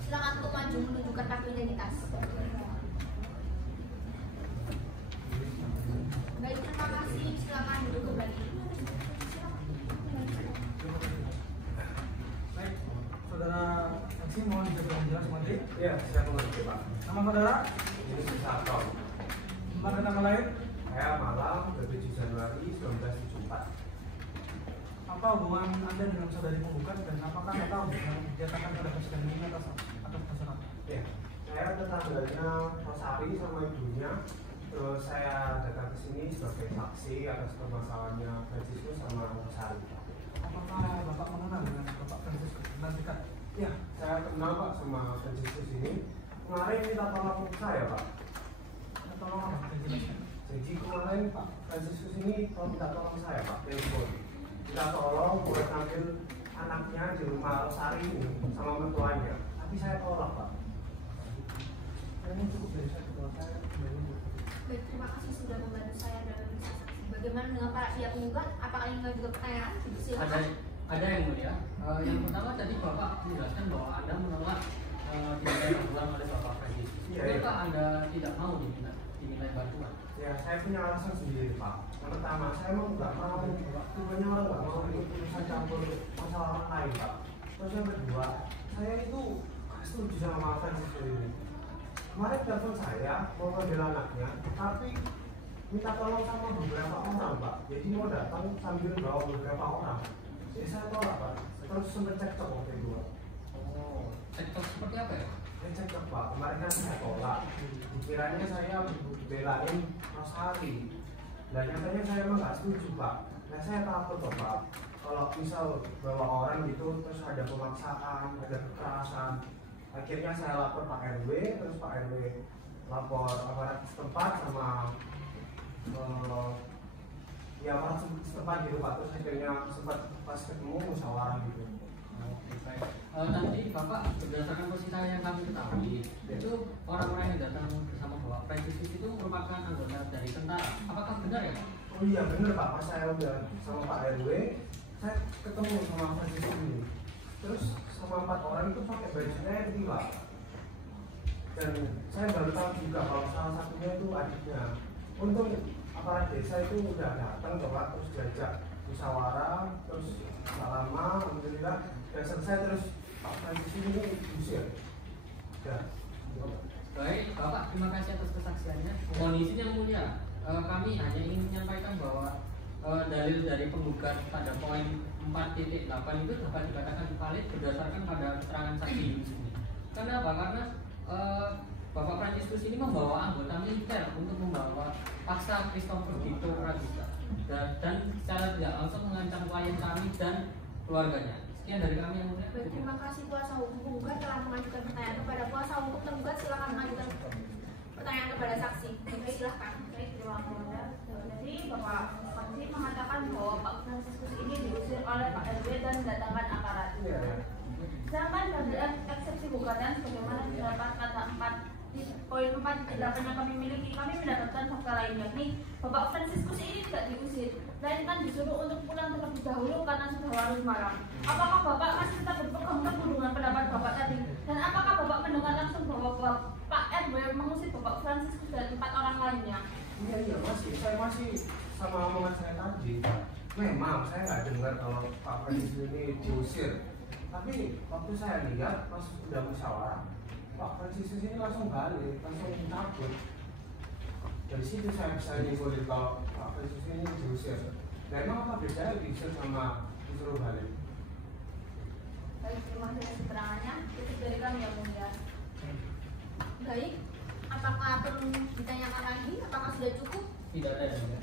Silakan untuk maju menunjukkan kartu identitas. Baik, terima kasih. Silakan duduk kembali. Baik, saudara saksi mohon dijelaskan jelas kembali. Ya, siap mengerti Pak. Nama saudara? Ini Susanto. Nomor nama lain? Saya Malang, 7 Januari 1974. Apa hubungan Anda dengan saudari penggugat dan apakah Anda tahu yang dinyatakan pada persidangan ini atas dasar apa? Ya, saya tetangganya Rosari sama ibunya. Terus saya datang ke sini sebagai saksi atas permasalahannya Franciscus sama Rosari. Apakah Bapak mengenal dengan Bapak Franciscus? Kenal dekat? Ya, saya kenal Pak sama Franciscus ini. Kemarin minta tolong saya Pak. Tolong apa? Dijelaskan. Jadi kemarin Pak Franciscus ini minta tolong saya Pak, telepon. Minta tolong buat ngambil anaknya di rumah Rosari ini sama mertuanya. Tapi saya tolak Pak. Ini cukup dari saya ketua saya. Baik, terima kasih sudah membantu saya dalam memeriksa saksi. Bagaimana dengan para pihak penggugat? Apakah ingin mengajukan pertanyaan? Silakan. Ada yang mulia. Yang pertama tadi Bapak menjelaskan bahwa Anda menolak dimintai bantuan oleh Bapak Franciscus. Kenapa Anda tidak mau dimintai bantuan? Ya, saya punya alasan sendiri Pak. Yang pertama, saya mau nggak mau, tujuannya orang nggak mau ikut urusan campur masalah orang lain Pak. Terus yang kedua, saya itu nggak setuju sama Franciscus ini. Kemarin telepon saya mau ngambil anaknya, tapi minta tolong sama beberapa orang Pak. Jadi mau datang sambil bawa beberapa orang. Jadi saya tolak Pak. Terus sempat cekcok waktu itu. Oh, cekcok seperti apa ya? Saya cekcok Pak. Kemarin kan saya tolak. Kiranya saya belain Rosari. Nah nyatanya saya emang nggak setuju Pak. Nah saya takut Pak. Kalau misal bawa orang gitu terus ada pemaksaan, ada kekerasan. Akhirnya saya lapor Pak RW, terus Pak RW lapor aparat setempat sama ya aparat setempat gitu Pak. Terus akhirnya sempat pas ketemu musyawarah gitu. Nanti Bapak berdasarkan persidangan yang kami ketahui itu orang-orang yang datang bersama Bapak Franciscus itu merupakan anggota dari tentara. Apakah benar ya Pak? Oh iya benar Pak. Pas saya udah sama Pak RW, saya ketemu sama Franciscus ini. Terus sama 4 orang itu pakai bajunya yang Pak. Dan saya baru tahu juga kalau salah satunya itu adiknya. Untung aparat desa itu udah datang Pak, terus diajak musyawarah, terus tak lama alhamdulillah dan selesai. Terus Pak Franciscus ini diusir. Ya. Baik, Bapak, terima kasih atas kesaksiannya. Mohon izin yang mulia, kami hanya ingin menyampaikan bahwa dalil dari penggugat pada poin 4.8 itu dapat dikatakan valid berdasarkan pada keterangan saksi Yunus ini. Kenapa? Karena Bapak Franciscus ini membawa anggota militer untuk membawa paksa Christopher Dito Pradita dan secara tidak langsung mengancam klien kami dan keluarganya. Sekian dari kami yang mulia. Baik, terima kasih kuasa hukum penggugat telah mengajukan pertanyaan kepada kuasa hukum tergugat. Silakan mengajukan pertanyaan kepada saksi. Silakan. Baik, terima kasih. Jadi Bapak saksi mengatakan bahwa Pak Franciscus ini diusir oleh dan mendatangkan aparat. Sedangkan pada eksepsi gugatan sebagaimana terdapat kata 4.4 yang kami miliki, kami mendapatkan fakta lain, yakni Bapak Fransiskus ini tidak diusir, melainkan disuruh untuk pulang terlebih dahulu karena sudah larut malam. Apakah Bapak masih tetap berpegang teguh dengan pendapat Bapak tadi? Dan apakah Bapak mendengar langsung bahwa Pak RW mengusir Bapak Fransiskus dan 4 orang lainnya? Iya saya masih sama omongan saya tadi. Memang saya nggak dengar kalau Pak Fransiskus ini diusir. Tapi waktu saya lihat pas udah musyawarah, Pak Fransiskus ini langsung balik, langsung cabut. Dari situ saya bisa nyimpulin kalau Pak Fransiskus ini diusir. Nah emang apa bedanya diusir sama disuruh balik? Baik, terima kasih keterangannya. Itu dari kami yang mulia. Baik, apakah perlu ditanyakan lagi? Apakah sudah cukup? Tidak ada yang mulia.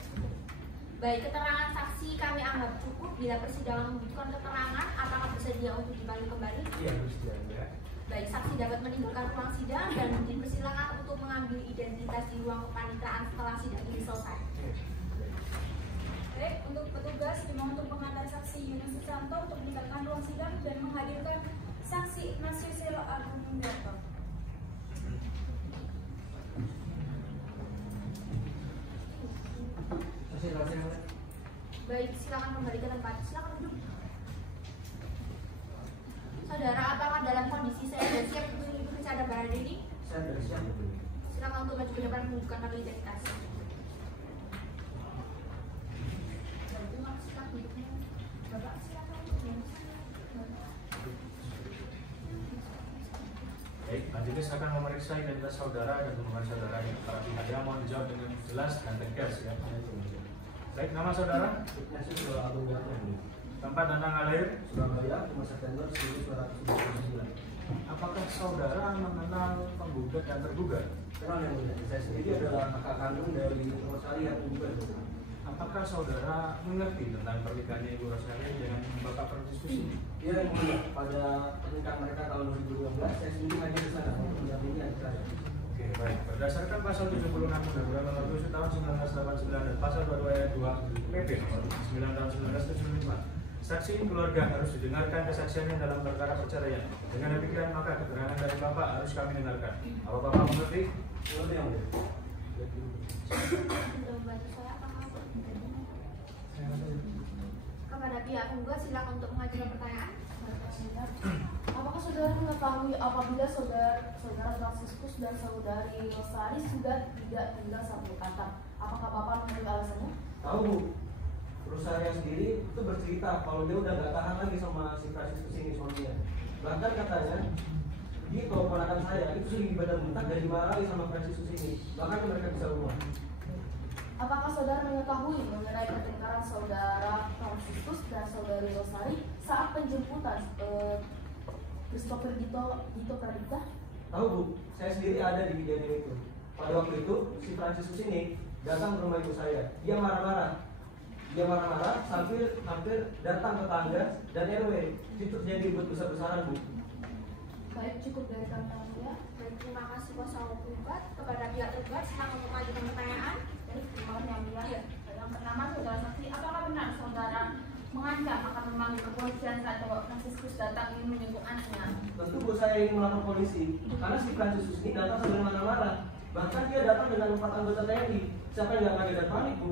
Baik, keterangan saksi kami anggap cukup. Bila persidangan membutuhkan keterangan, apakah bersedia untuk dipanggil kembali? Iya bersedia ya. Baik, saksi dapat meninggalkan ruang sidang dan dipersilakan untuk mengambil identitas di ruang kepanitraan setelah sidang ini selesai. Baik, untuk petugas dimohon untuk mengantar saksi Yunus Susanto untuk meninggalkan ruang sidang dan menghadirkan saksi Ignatius Selo Agung Mundarto. Baik, silakan kembali ke tempat. Silakan duduk. Saudara, apakah dalam kondisi saya sudah siap untuk mengikuti cara berada ini? Saya sudah siap. Silakan untuk maju ke depan menunjukkan kartu identitas. Bapak, silakan. Baik, majelis akan memeriksa identitas saudara dan hubungan saudara yang para pihaknya mohon dijawab dengan jelas dan tegas ya. Baik, nama saudara? Ignatius Selo Agung Mundarto. Tempat dan tanggal lahir? Surabaya, 5 September 1999. Apakah saudara mengenal penggugat dan tergugat? Kenal yang mulia. Saya sendiri adalah kakak kandung dari Rosali yang menggugat. Apakah saudara mengerti tentang pernikahannya Ibu Rosali dengan Bapak Fransiskus ini? Iya yang mulia. Pada pernikahan mereka tahun 2012, saya sendiri hadir di sana untuk mendampingi adik saya. Oke, baik. Berdasarkan pasal 76 Undang-Undang Nomor 7 Tahun 1989 dan pasal 22 ayat 2 PP Nomor 9 Tahun 1975, saksi keluarga harus didengarkan kesaksiannya dalam perkara perceraian. Dengan demikian maka keterangan dari Bapak harus kami dengarkan. Apa Bapak mengerti? Mengerti yang mulia. Kepada pihak penggugat silakan untuk mengajukan pertanyaan. Apakah saudara mengetahui apabila saudara Fransiskus dan saudari Rosali sudah tidak tinggal satu atap? Apakah Bapak mengetahui alasannya? Tahu Bu, perusahaan sendiri itu bercerita kalau dia udah gak tahan lagi sama si Fransiskus ini suaminya. Bahkan katanya dia kalau ponakan saya itu sering ibadah muntah dan dimarahi sama Fransiskus ini. Bahkan mereka bisa rumah. Apakah saudara mengetahui mengenai pertengkaran saudara Fransiskus dan saudari Rosali saat penjemputan Christopher Dito Pradipta? Tahu Bu, saya sendiri ada di kejadian itu. Pada waktu itu si Fransiskus ini datang ke rumah ibu saya. Dia marah-marah. Hampir datang ke tangga dan RW. Itu terjadi buat besar-besaran Bu. Baik, cukup dari kami ya. Baik, terima kasih kuasa hukum kepada pihak tergugat silakan untuk mengajukan pertanyaan. Terima kasih yang mulia. Yang pertama, saudara saksi, apakah benar saudara mengancam akan memanggil kepolisian saat Bapak Fransiskus datang ingin menjenguk anaknya? Tentu Bu saya ingin melapor polisi karena si Fransiskus ini datang sambil marah-marah. Bahkan dia datang dengan 4 anggota TNI. Siapa yang gak kaget dan panik Bu?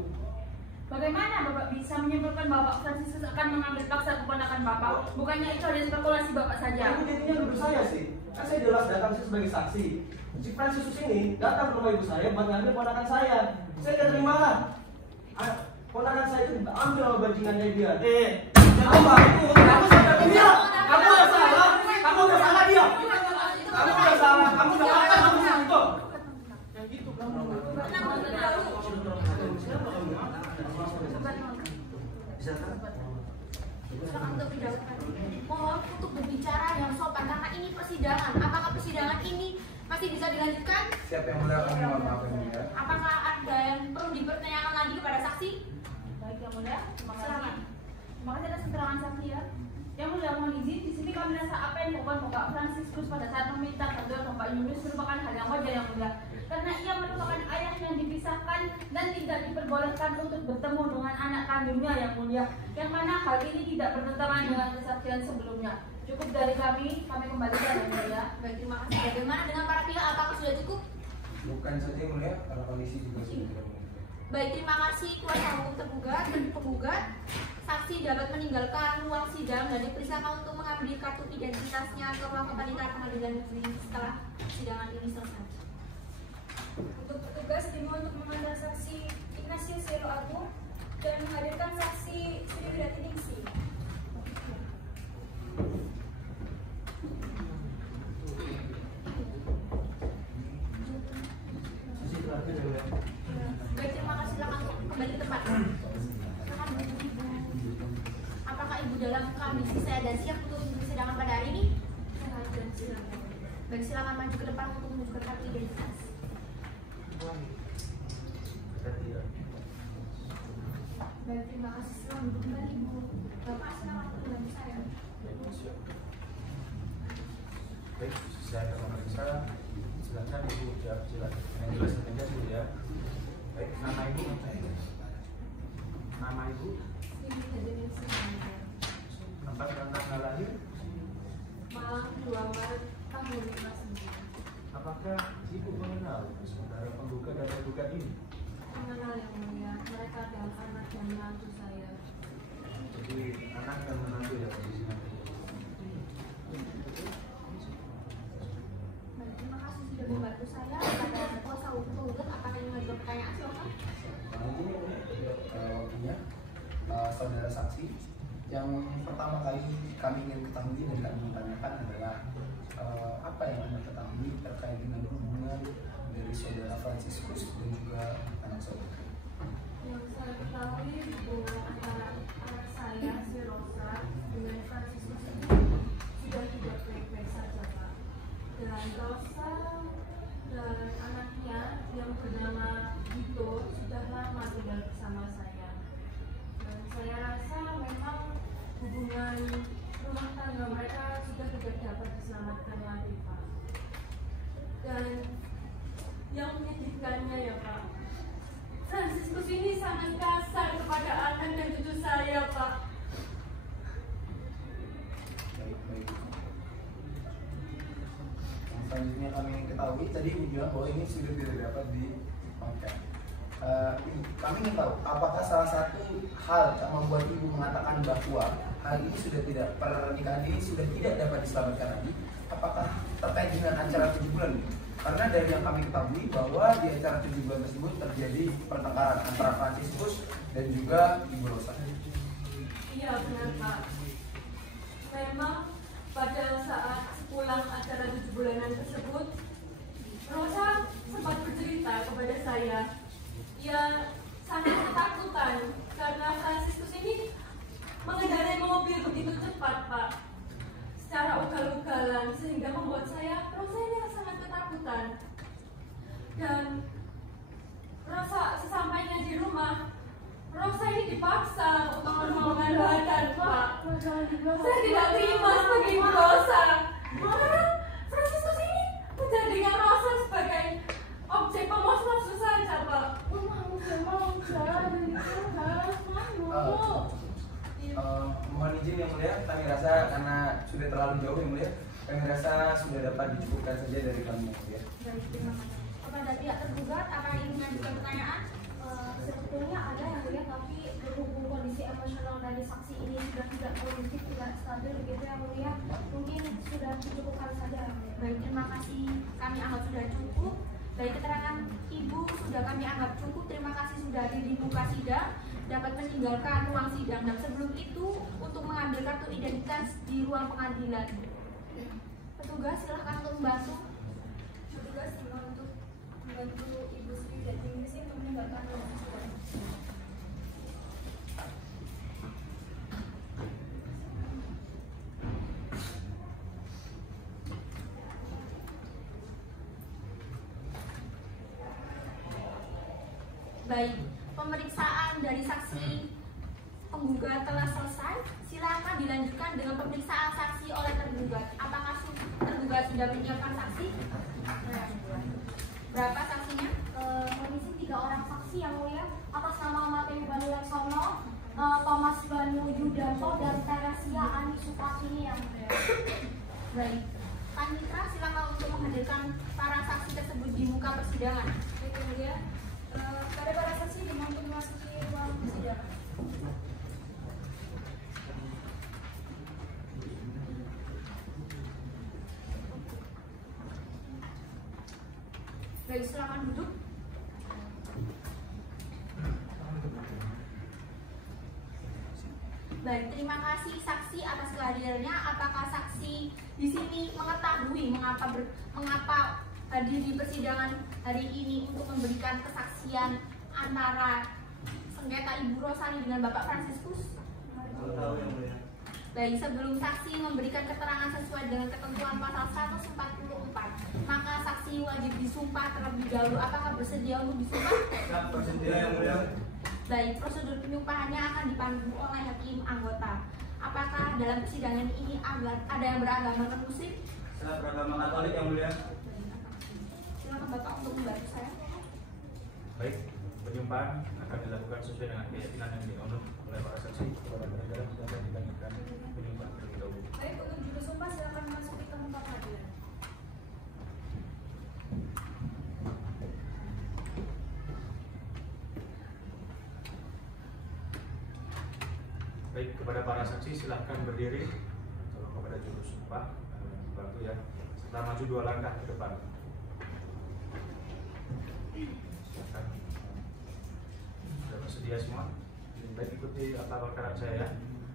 Bagaimana Bapak bisa menyimpulkan Bapak Fransiskus akan mengambil paksa keponakan Bapak? Bukannya itu ada spekulasi Bapak saja? Kamu jadinya nuduh saya sih. Kan saya jelas datang sih sebagai saksi. Si Fransiskus ini datang ke rumah ibu saya buat ngambil ponakan saya. Saya gak terima lah. Ponakan saya itu ambil sama bajingannya dia. Apa? Kamu salah dia. Kamu udah salah. Kamu udah salah dia. Kamu udah salah. Kamu udah salah. Kamu itu. Yang gitu kamu. Silakan untuk didahulukan. Mohon untuk berbicara yang sopan karena ini persidangan. Apakah persidangan ini masih bisa dilanjutkan? Siapa yang mulia kami mohon maaf yang mulia. Apakah ada yang perlu dipertanyakan lagi kepada saksi? Baik yang mulia, terima kasih. Terima kasih atas keterangan saksi ya. Yang mulia mohon izin, di sini kami rasa apa yang dilakukan Bapak Fransiskus pada saat meminta bantuan Bapak Yunus merupakan hal yang wajar yang mulia. Karena ia merupakan ayah yang dipisah dipisahkan dan tidak diperbolehkan untuk bertemu dengan anak kandungnya yang mulia, yang mana hal ini tidak bertentangan dengan kesaksian sebelumnya. Cukup dari kami kembalikan yang mulia. Baik, terima kasih. Bagaimana dengan para pihak? Apakah sudah cukup? Bukan saja yang mulia, karena kondisi juga sudah tidak memungkinkan. Baik, terima kasih kuasa hukum tergugat dan penggugat. Saksi dapat meninggalkan ruang sidang dan dipersilakan untuk mengambil kartu identitasnya ke ruang pengadilan negeri setelah sidangan ini selesai. Untuk petugas diminta untuk memanggil saksi Ignatius Zero Agung dan menghadirkan saksi Sri Widarti Ningsih. Baik, terima kasih. Silakan kembali ke tempat. Apakah Ibu dalam kondisi sehat dan siap untuk persidangan pada hari ini? Baik, silakan maju ke depan untuk menunjukkan kartu identitas. Baik, terima kasih. Selamat duduk kembali, Ibu. Bapak, silakan membantu saya. Baik, saya akan memeriksa. Silakan Ibu jawab yang jelas dan tegas dulu ya. Baik, nama Ibu apa ya? Nama Ibu? Tempat dan tanggal lahir? Malang 2 Maret tahun 59. Apakah Ibu mengenal saudara penggugat dan penggugat ini? Mengenal yang mulia, mereka adalah anak dan menantu saya. Jadi anak dan menantu ya posisinya. Baik, terima kasih sudah membantu saya. Pada kuasa hukum penggugat, apakah ingin menjawab pertanyaan? Silakan. Waktunya saudara saksi, yang pertama kali kami ingin ketahui dan kami tanyakan adalah apa yang Anda ketahui terkait dengan hubungan dari saudara Franciscus dan juga anak saudara. Yang saya ketahui hubungan antara anak saya, si Rosa, dengan Franciscus ini sudah tidak baik-baik saja, Pak. Dan Rosa dan anaknya yang bernama Dito sudah lama tinggal bersama saya. Dan saya rasa memang hubungan rumah tangga mereka sudah tidak dapat diselamatkan lagi, Pak. Dan yang menyedihkannya ya, Pak, Franciscus ini sangat kasar kepada anak dan cucu saya, Pak. Baik. Yang selanjutnya kami ketahui tadi Ibu bilang bahwa ini sudah tidak dapat dimaafkan. Kami ingin tahu apakah salah satu hal yang membuat Ibu mengatakan bahwa hal ini sudah tidak, pernikahan ini sudah tidak dapat diselamatkan lagi, apakah terkait dengan acara 7 bulan? Karena dari yang kami ketahui bahwa di acara 7 bulan tersebut terjadi pertengkaran antara Franciscus dan juga Ibu Rosa. Iya benar, Pak. Memang pada saat pulang acara 7 bulanan tersebut, Rosa sempat bercerita kepada saya. Ia sangat ketakutan karena Franciscus ini mengendarai mobil begitu cepat, Pak, secara ugal-ugalan, sehingga membuat Rosa ini sangat ketakutan. Dan Rosa sesampainya di rumah, Rosa ini dipaksa untuk menolongkan badan, Pak. Saya tidak terima sebagai ibu Rosa. Karena Franciscus ini menjadikan Rosa sebagai objek pemuas nafsu saja, Pak. Mohon izin yang mulia, kami rasa karena sudah terlalu jauh yang mulia, kami rasa sudah dapat dicukupkan saja dari kami yang mulia. Baik, terima kasih. Kepada pihak tergugat, apa yang ingin mengajukan pertanyaan? Sebetulnya ada yang mulia, tapi berhubung kondisi emosional dari saksi ini sudah tidak kondusif, tidak stabil begitu yang mulia, mungkin sudah dicukupkan saja. Baik, terima kasih. Kami anggap sudah cukup. Baik, keterangan Ibu sudah kami anggap cukup. Terima kasih sudah hadir di muka sidang, dapat meninggalkan ruang sidang. Dan sebelum itu, untuk mengambil kartu identitas di ruang pengadilan. Petugas silahkan untuk membantu. Petugas untuk membantu Ibu Sri Widarti Ningsih untuk meninggalkan ruang sidang. Baik, pemeriksaan dari saksi penggugat telah selesai. Silakan dilanjutkan dengan pemeriksaan saksi oleh tergugat. Apakah tergugat sudah menyiapkan saksi? Berapa saksinya? Kondisi 3 orang saksi. saksi yang mulia atas nama Matthew Banu Laksono, Thomas Banu Yudanto, dan Teresia Ani Supratini yang mulia. Baik, Panitra silakan untuk menghadirkan para saksi tersebut di muka persidangan. Baik, yang mulia. Pada para saksi dimohon untuk memasuki ruang persidangan. Baik, silakan duduk. Baik, terima kasih saksi atas kehadirannya. Apakah saksi di sini mengetahui mengapa hadir di persidangan hari ini untuk memberikan kesaksian antara sengketa Ibu Rosani dengan Bapak Fransiskus? Tahu yang mulia. Baik, sebelum saksi memberikan keterangan sesuai dengan ketentuan pasal 144, maka saksi wajib disumpah terlebih dahulu. Apakah bersedia untuk disumpah? Siap, bersedia yang mulia. Baik, prosedur penyumpahannya akan dipandu oleh hakim anggota. Apakah dalam persidangan ini ada yang beragama non-muslim? Saya beragama Katolik yang mulia. Silakan Bapak untuk membantu saya. Baik, penyumpahan akan dilakukan sesuai dengan keyakinan yang dianut oleh para saksi. Kepada penegak silakan ditanyakan penyumpahan terlebih dahulu. Baik, untuk juru sumpah silakan memasuki tempat pengadilan. Baik, kepada para saksi silahkan berdiri. Tolong kepada juru sumpah bantu ya. Serta maju 2 langkah ke depan. Silakan. Sudah bersedia semua? Baik, ikuti apa perkataan saya.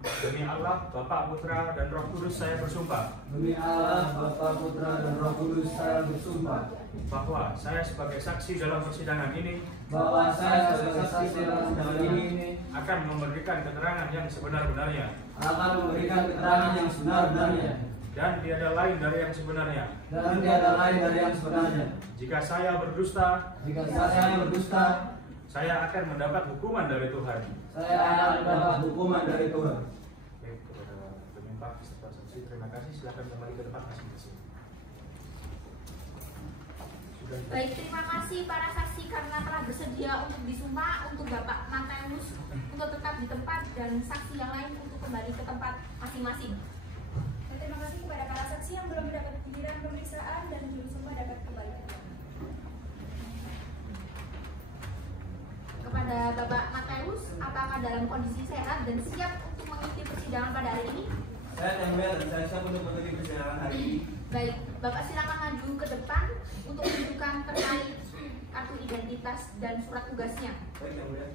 Demi Allah, Bapa, Putra, dan Roh Kudus saya bersumpah. Demi Allah, Bapa, Putra, dan Roh Kudus saya bersumpah Bahwa saya sebagai saksi dalam persidangan ini bahwa saya sebagai saksi dalam persidangan ini akan memberikan keterangan yang sebenar-benarnya akan memberikan keterangan yang sebenar-benarnya dan tiada lain dari yang sebenarnya. dan tiada lain dari yang sebenarnya. Jika saya berdusta, saya akan mendapat hukuman dari Tuhan. Saya akan mendapat hukuman dari Tuhan. Oke, kepada penyumpah beserta saksi, terima kasih. Silakan kembali ke tempat masing-masing. Sudah. Baik, terima kasih para saksi karena telah bersedia untuk disumpah. Untuk Bapak Mateus untuk tetap di tempat dan saksi yang lain untuk kembali ke tempat masing-masing. Dan terima kasih kepada para saksi yang belum mendapat giliran pemeriksaan dan juru sumpah dapat kembali. Kepada Bapak Mateus, apakah dalam kondisi sehat dan siap untuk mengikuti persidangan pada hari ini? Saya yang mulia dan saya siap untuk mengikuti persidangan hari ini. Baik, Bapak silakan maju ke depan untuk menunjukkan terkait kartu identitas dan surat tugasnya. Baik yang mulia.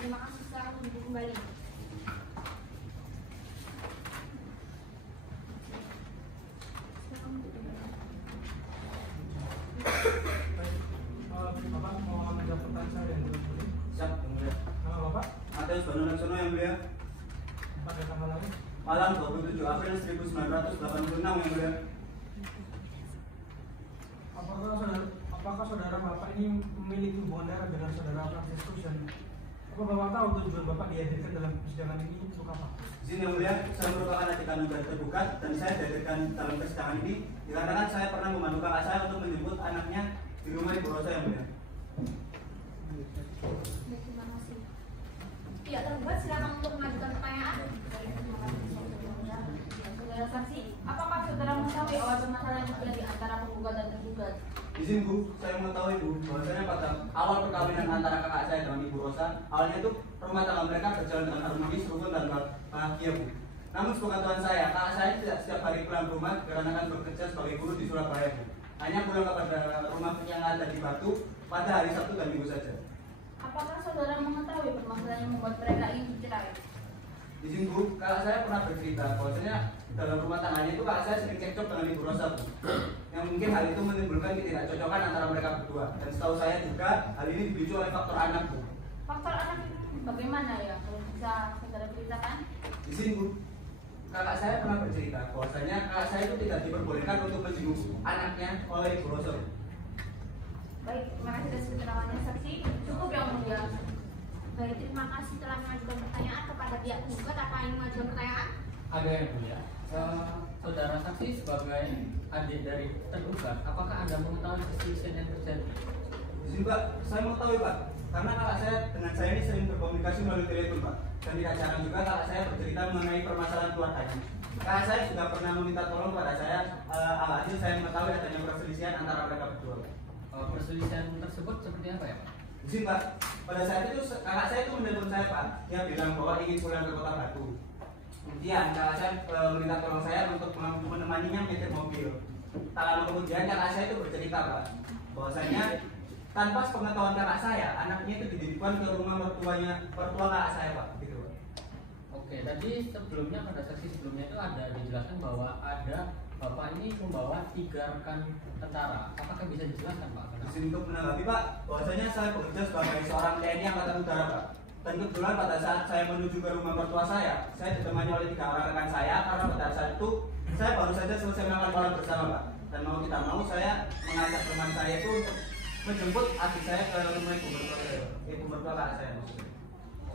Terima kasih, silakan duduk kembali. Bapak mau menjawab pertanyaan saya yang dulu. Siap yang mulia. Nama Bapak? Mateus Banu Laksono yang mulia. Tempat dan tanggal lahir? Malam 27 April 1986 yang mulia. Apakah saudara Bapak ini memiliki hubungan darah dengan saudara Fransiskus dan apa Bapak tahu tujuan Bapak dihadirkan dalam persidangan ini untuk apa? Izin yang mulia, saya merupakan adik kandung dari tergugat dan saya dihadirkan dalam persidangan ini dikarenakan saya pernah membantu kakak saya untuk menjemput anaknya di rumah Ibu Rosa yang mulia. Terima kasih. Pihak tergugat silakan untuk mengajukan pertanyaan. Saudara saksi, apakah saudara mengetahui awal permasalahan yang terjadi antara penggugat dan tergugat? Izin Bu, saya mengetahui Bu, bahwasanya pada awal perkawinan antara kakak saya dengan Ibu Rosa, awalnya itu rumah tangga mereka berjalan dengan harmonis, rukun dan bahagia Bu. Namun sepengetahuan saya, kakak saya tidak setiap hari pulang ke rumah karena kan bekerja sebagai guru di Surabaya Bu. Hanya pulang kepada rumah yang ada di Batu pada hari Sabtu dan Minggu saja. Apakah saudara mengetahui permasalahan yang membuat mereka ingin bercerai? Izin Bu, kakak saya pernah bercerita bahwasanya dalam rumah tangganya itu kakak saya sering cekcok dengan Ibu Rosa Bu. Yang mungkin hal itu menimbulkan ketidakcocokan antara mereka berdua. Dan setahu saya juga hal ini dipicu oleh faktor anak Bu. Faktor anak itu bagaimana ya? Kalau bisa saudara ceritakan? Izin Bu, kakak saya pernah bercerita bahwasanya kakak saya itu tidak diperbolehkan untuk menjenguk anaknya oleh Ibu Rosa. Baik, terima kasih atas keterangannya saksi. Cukup yang mulia. Baik, terima kasih telah mengajukan pertanyaan kepada pihak tergugat. Apa ingin mengajukan pertanyaan? Ada yang mulia. Saudara saksi sebagai adik dari tergugat, apakah Anda mengetahui perselisihan yang terjadi? Izin Pak, saya mau tahu Pak, karena kakak saya dengan saya ini sering berkomunikasi melalui telepon Pak, dan tidak jarang juga kakak saya bercerita mengenai permasalahan keluarganya. Kakak saya juga pernah meminta tolong pada saya, alhasil saya mengetahui adanya perselisihan antara mereka berdua. Perselisihan tersebut seperti apa ya Pak? Izin Pak, pada saat itu kakak saya itu menelpon saya Pak, dia bilang bahwa ingin pulang ke Kota Batu. Kemudian kakak saya meminta tolong saya untuk menemaninya menyetir mobil. Tak lama kemudian kakak saya itu bercerita Pak, bahwasanya tanpa sepengetahuan kakak saya, anaknya itu dititipkan ke rumah mertua kakak saya Pak, gitu Pak. Oke, tadi sebelumnya pada saksi sebelumnya itu ada dijelaskan bahwa ada Bapak ini membawa 3 rekan tentara. Apakah bisa dijelaskan Pak? Izin untuk menanggapi Pak, bahwasanya saya bekerja sebagai seorang TNI Angkatan Udara Pak. Dan kebetulan pada saat saya menuju ke rumah mertua saya ditemani oleh 3 orang rekan saya karena pada saat itu saya baru saja selesai makan malam bersama Pak. Dan mau tidak mau saya mengajak teman saya itu untuk menjemput adik saya ke rumah ibu mertua kakak saya maksudnya.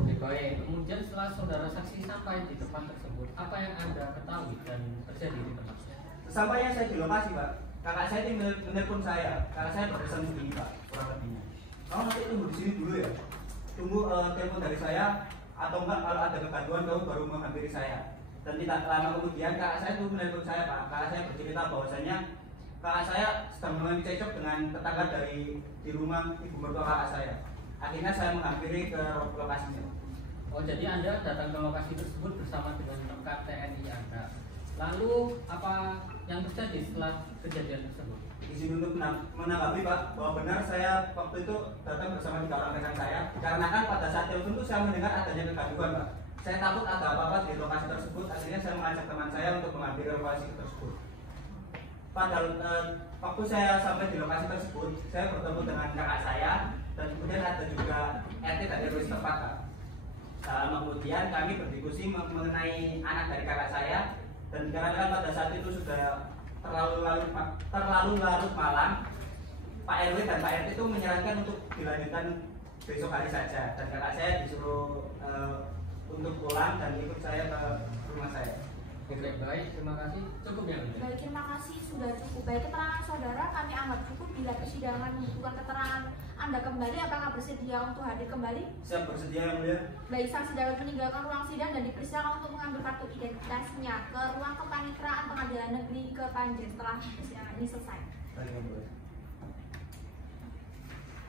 Oke baik, kemudian setelah saudara saksi sampai di tempat tersebut, apa yang Anda ketahui dan terjadi di tempat? Sampainya saya di lokasi Pak, kakak saya ini menelpon saya, kakak saya berpesan begini Pak, kurang lebihnya. Kamu nanti tunggu di sini dulu ya, tunggu telepon dari saya, atau enggak kalau ada kegaduhan kamu baru menghampiri saya. Dan tidak lama kemudian kakak saya itu menelpon saya Pak, kakak saya bercerita bahwasanya kakak saya sedang mengalami cekcok dengan tetangga di rumah ibu mertua kakak saya. Akhirnya saya menghampiri ke lokasinya. Oh jadi Anda datang ke lokasi tersebut bersama dengan rekan TNI Anda. Lalu apa yang terjadi setelah kejadian tersebut? Izin untuk menanggapi Pak, bahwa benar saya waktu itu datang bersama 3 orang rekan saya. Dikarenakan pada saat telepon itu saya mendengar adanya kegaduhan Pak. Saya takut ada apa-apa di lokasi tersebut. Akhirnya saya mengajak teman saya untuk menghampiri lokasi tersebut. Pada waktu saya sampai di lokasi tersebut, saya bertemu dengan kakak saya dan kemudian ada juga RT dari RW setempat Pak. Kemudian kami berdiskusi mengenai anak dari kakak saya. Dan karena pada saat itu sudah terlalu larut malam, Pak RW dan Pak RT itu menyarankan untuk dilanjutkan besok hari saja. Dan kakak saya disuruh untuk pulang dan ikut saya ke rumah saya. Oke baik, terima kasih. Cukup ya? Baik, terima kasih sudah cukup. Baik, keterangan saudara kami anggap cukup. Bila persidangan membutuhkan keterangan Anda kembali, apakah bersedia untuk hadir kembali? Siap, bersedia yang mulia. Baik, saksi dapat meninggalkan ruang sidang dan dipersilakan untuk mengambil kartu identitasnya ke ruang kepaniteraan Pengadilan Negeri Kepanjen setelah persidangan ini selesai. Baik, yang mulia.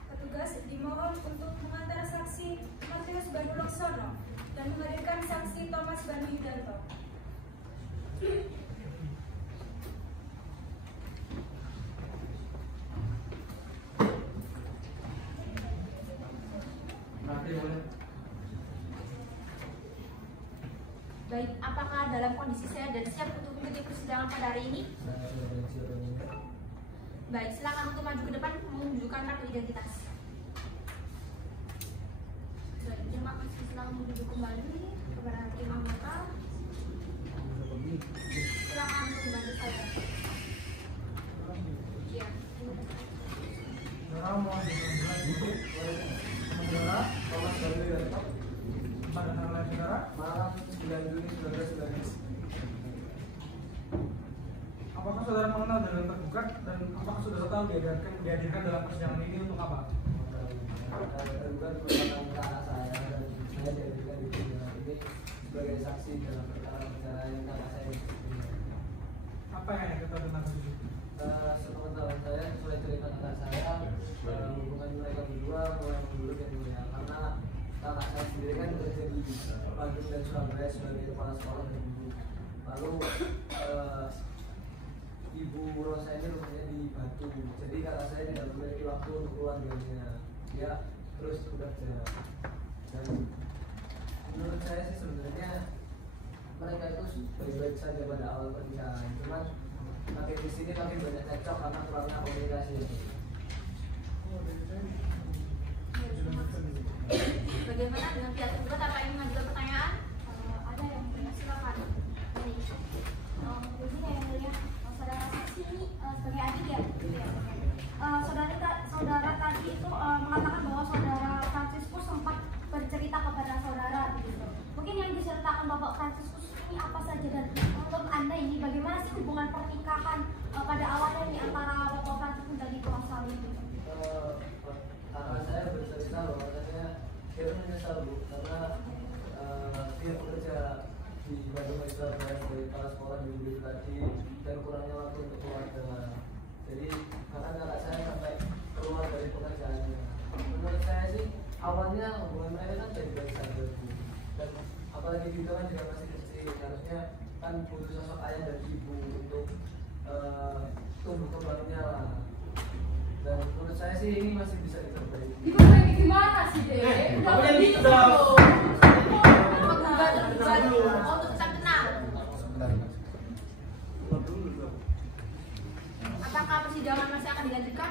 Petugas dimohon untuk mengantar saksi Matius Banu Laksono dan menghadirkan saksi Thomas Banu Hidanto. Baik, apakah dalam kondisi sehat dan siap untuk mengikuti persidangan pada hari ini? Baik, silakan untuk maju ke depan menunjukkan kartu identitas. Baik, terima kasih. Silakan duduk kembali kepada hakim anggota. Silakan untuk membantu saya. Ya. Saudara mohon dilanjutkan dulu. Saudara, Thomas Banu Hidanto. Pada tanggal lain saudara, malam 9 Juni 1919. Apakah saudara mengenal dengan tergugat dan apakah saudara tahu dihadirkan dalam persidangan ini untuk apa? Tergugat merupakan kakak saya dan saya dihadirkan di persidangan ini sebagai saksi dalam perkara yang kakak saya. Apa yang kita tentang itu? Sepengetahuan saya, sesuai cerita kakak saya, hubungan mereka berdua mulai memburuk yang mulia karena kakak saya sendiri kan bekerja di Bandung dan Surabaya sebagai kepala sekolah dan ibu. Lalu ibu Rosa ini rumahnya di Batu, jadi kakak saya tidak memiliki waktu untuk keluarganya. Dia terus bekerja. Dan menurut saya sih sebenarnya mereka itu baik-baik saja pada awal pernikahan, cuman makin di sini makin banyak cekcok karena kurangnya komunikasi. Bagaimana dengan pihak tergugat? Apa ingin mengajukan pertanyaan? Ada yang punya, silakan. Begini ya mulia, saudara saksi ini sebagai adik ya, saudara tadi itu mengatakan bahwa saudara Franciscus sempat bercerita kepada saudara begitu. Mungkin yang diceritakan Bapak Franciscus ini apa saja dan menurut Anda ini bagaimana sih hubungan bercerita bahwa katanya dia menyesal Bu karena dia bekerja di Bandung Extra sebagai kepala sekolah di Budi tadi dan kurangnya waktu untuk keluarga. Jadi bahkan kakak saya sampai keluar dari pekerjaannya. Menurut saya sih awalnya hubungan mereka kan baik-baik saja Bu. Dan apalagi juga kan juga masih kecil, harusnya kan butuh sosok ayah dan ibu untuk tumbuh kembangnya lah. Dan menurut saya sih ini masih bisa diperbaiki. Diperbaiki gimana sih Dek? Udah Kamu yang begitu gitu dong. Oh, tetap tenang. Apakah persidangan masih akan dilanjutkan?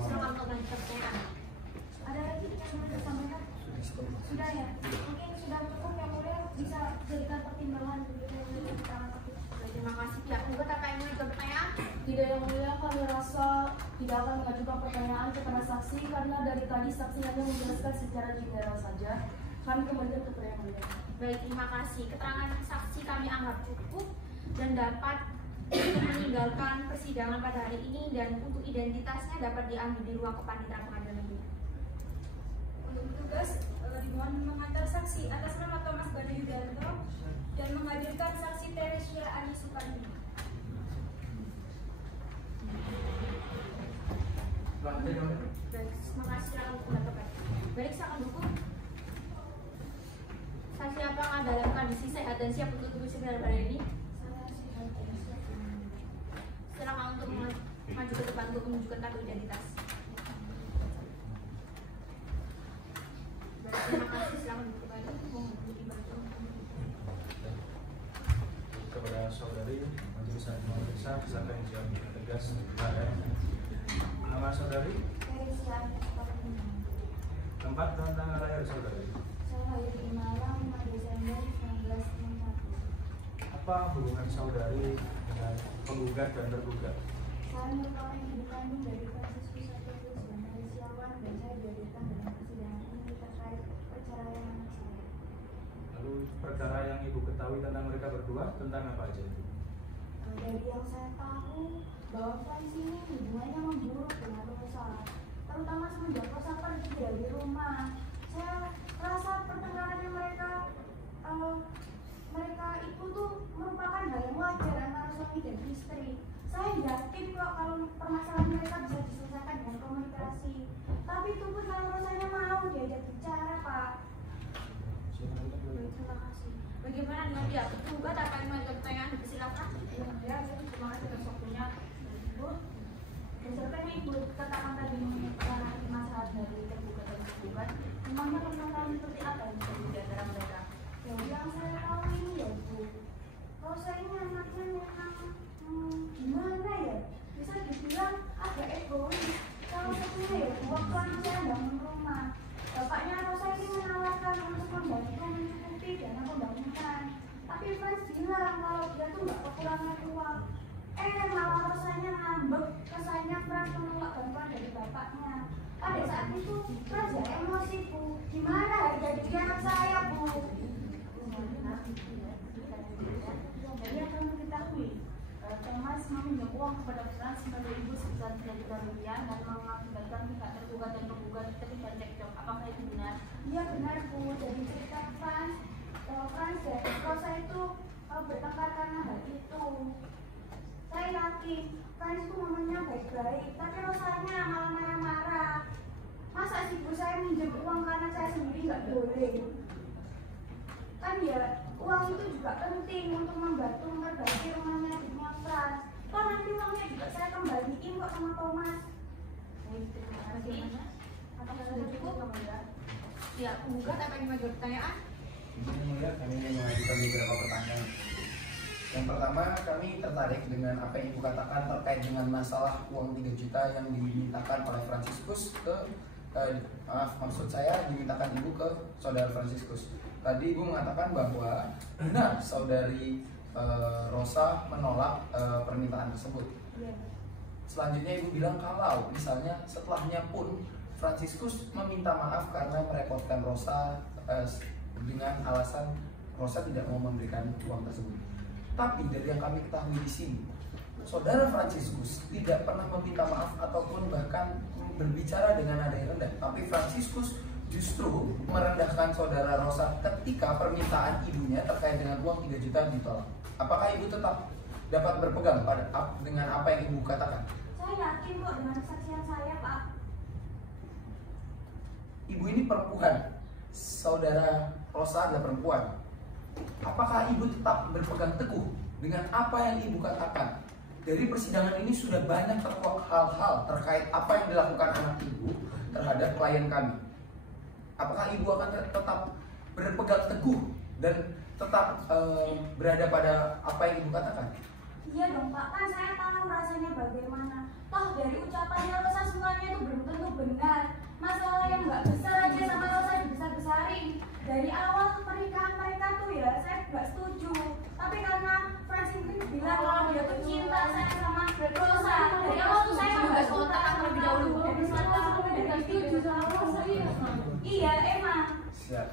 Silakan untuk melanjutkan pertanyaan. Ada lagi yang mau disampaikan? Sudah ya? Mungkin sudah cukup yang mulia bisa jadikan pertimbangan begitu yang keterangan hakim. Terima kasih pihak penggugat. Apa yang mau dijawab pertanyaan? Tidak, yang mulia, kami rasa tidak akan mengajukan pertanyaan kepada saksi karena dari tadi saksi hanya menjelaskan secara general saja. Kami kembalikan kepada yang mulia. Baik, terima kasih. Keterangan saksi kami anggap cukup dan dapat untuk meninggalkan persidangan pada hari ini, dan untuk identitasnya dapat diambil di ruang kepanitiaan pengadilan negeri. Untuk tugas dimohon mengantar saksi atas nama Thomas Bani Yudarto dan menghadirkan saksi Teresia Ani Sukarni. Baik, terima kasih telah mendapat. Baik, silakan hukum. Saksi apakah dalam kondisi sehat dan siap untuk duduk sidang pada ini? Silakan untuk maju ke depan untuk menunjukkan kartu identitas. Baik, terima kasih. Silakan duduk kembali. Kepada saudari majelis hakim memeriksa disangka yang siap tegas benar ya. Nama saudari, tempat dan tanggal lahir saudari. Saya lahir di Malang 5 Desember 1961. Apa hubungan saudari dengan penggugat dan tergugat? Saya merupakan ibu kandung dari Fransiskus Sateus dan dari Siawan, dan saya dihadirkan dalam persidangan ini terkait perceraian anak saya. Lalu perkara yang ibu ketahui tentang mereka berdua tentang apa aja itu? Dari yang saya tahu bahwa Frans ini hubungannya memburuk dengan Rosa, terutama semenjak Rosa pergi dari rumah. Saya rasa pertengkarannya mereka itu tuh merupakan hal yang wajar antara suami dan istri. Saya yakin kok kalau permasalahan mereka bisa diselesaikan dengan komunikasi. Tapi itu pun kalau Rosanya mau diajak bicara, Pak. Terima kasih. Bagaimana dengan pihak tergugat? Apa yang mau pertanyaan? Silakan. Ya, terima kasih atas waktunya, Ibu. Berdasarkan yang Ibu katakan tadi mengenai masalah dari tergugat dan tergugat, memangnya permasalahan seperti apa yang terjadi di antara mereka? Yang saya tahu ini ya Bu, Rosa ini anaknya memang gimana ya? Bisa dibilang agak egois. Salah satunya ya waktu anak saya bangun rumah, bapaknya Rosa ini menawarkan untuk membantu mencukupi dana pembangunan. Tapi Frans bilang kalau dia tuh nggak kekurangan uang. Malah Rosanya ngambek, kesannya Frans menolak bantuan dari bapaknya. Pada saat itu Frans ya emosi Bu. Gimana harga diri anak saya Bu? Jadi akan mengetahui Thomas meminjam uang kepada Frans sebagai ibu sebesar 3 juta rupiah dan mengakibatkan pihak tergugat dan penggugat terlibat cekcok. Apakah itu benar? Iya benar Bu. Jadi cerita Frans dan Rosa itu bertengkar karena hal itu. Saya yakin Frans itu ngomongnya baik-baik, tapi Rosanya malah marah-marah. Masa sih Bu saya minjem uang karena saya sendiri nggak boleh? Kan ya uang itu juga penting untuk membantu memperbaiki rumahnya ibunya Frans. Toh nanti uangnya juga saya kembaliin kok sama Thomas. Baik, terima kasih. Apakah sudah cukup? Ya, penggugat apa yang mau pertanyaan? Kami ingin mengajukan beberapa pertanyaan. Yang pertama, kami tertarik dengan apa yang Ibu katakan terkait dengan masalah uang 3 juta yang dimintakan oleh Fransiskus ke maksud saya dimintakan Ibu ke saudara Fransiskus. Tadi Ibu mengatakan bahwa benar saudari Rosa menolak permintaan tersebut. Selanjutnya Ibu bilang kalau misalnya setelahnya pun Fransiskus meminta maaf karena merepotkan Rosa dengan alasan Rosa tidak mau memberikan uang tersebut. Tapi dari yang kami ketahui di sini, Saudara Fransiskus tidak pernah meminta maaf ataupun bahkan berbicara dengan nada yang rendah, tapi Fransiskus justru merendahkan saudara Rosa ketika permintaan ibunya terkait dengan uang 3 juta ditolak. Apakah ibu tetap dapat berpegang dengan apa yang ibu katakan? Saya yakin kok dengan kesaksian saya, Pak. Ibu ini perempuan, saudara Rosa adalah perempuan. Apakah ibu tetap berpegang teguh dengan apa yang ibu katakan? Dari persidangan ini sudah banyak terkuak hal-hal terkait apa yang dilakukan anak ibu terhadap klien kami. Apakah ibu akan tetap berpegang teguh dan tetap berada pada apa yang ibu katakan? Iya dong Pak, kan saya tahu rasanya bagaimana. Toh dari ucapannya Rosa semuanya itu belum tentu benar. Masalah yang nggak besar aja sama Rosa dibesar-besarin. Dari awal pernikahan mereka tuh ya saya nggak setuju. Tapi karena Fransiskus bilang kalau dia tuh cinta saya sama Rosa. Dari awal tuh saya nggak kontak terlebih dahulu. Dari sana aku nggak setuju sama Rosa. Iya emang. Siap.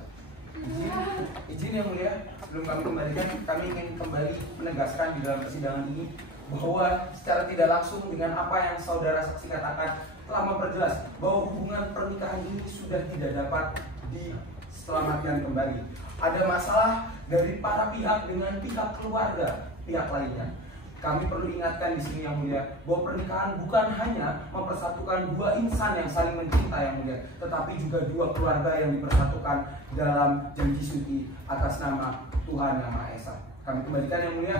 Izin yang mulia, sebelum kami kembalikan, kami ingin kembali menegaskan di dalam persidangan ini bahwa secara tidak langsung dengan apa yang saudara saksi katakan telah memperjelas bahwa hubungan pernikahan ini sudah tidak dapat diselamatkan kembali. Ada masalah dari para pihak dengan pihak keluarga, pihak lainnya. Kami perlu ingatkan di sini yang mulia bahwa pernikahan bukan hanya mempersatukan dua insan yang saling mencinta yang mulia, tetapi juga dua keluarga yang dipersatukan dalam janji suci atas nama Tuhan Yang Maha Esa. Kami kembalikan yang mulia.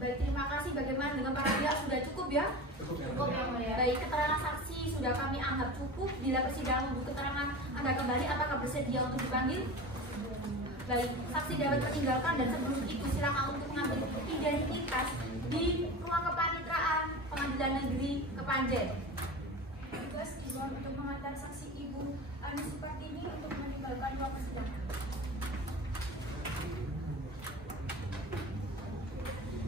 Baik, terima kasih. Bagaimana dengan para pihak? Sudah cukup ya? Cukup yang mulia. Baik, keterangan saksi sudah kami anggap cukup. Bila persidangan menunggu keterangan Anda kembali, apakah bersedia untuk dipanggil? Baik, saksi dapat meninggalkan dan sebelum itu silakan untuk mengambil identitas di ruang kepaniteraan Pengadilan Negeri Kepanjen. Tugas dimohon untuk mengantar saksi Ibu Ani Supartini untuk meninggalkan ruang persidangan.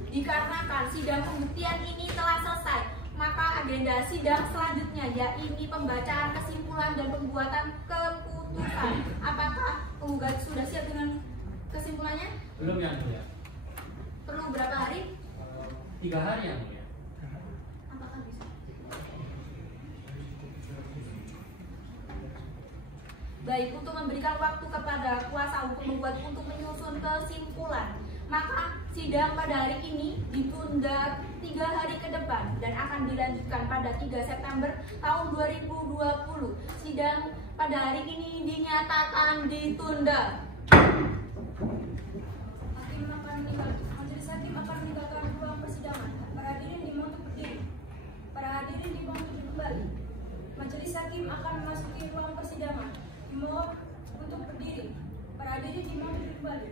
Dikarenakan sidang pembuktian ini telah selesai, maka agenda sidang selanjutnya yaitu pembacaan kesimpulan dan pembuatan keputusan. Apakah penggugat sudah siap dengan kesimpulannya? Belum yang mulia. Perlu berapa hari? 3 hari yang mulia. Apakah bisa? Baik, untuk memberikan waktu kepada kuasa hukum membuat untuk menyusun kesimpulan, maka sidang pada hari ini ditunda 3 hari ke depan dan akan dilanjutkan pada 3 September tahun 2020. Sidang pada hari ini dinyatakan ditunda. Majelis hakim akan meninggalkan ruang persidangan. Para hadirin dimohon untuk berdiri. Para hadirin dimohon untuk duduk kembali. Majelis hakim akan memasuki ruang persidangan. Dimohon untuk berdiri. Para hadirin dimohon untuk duduk kembali.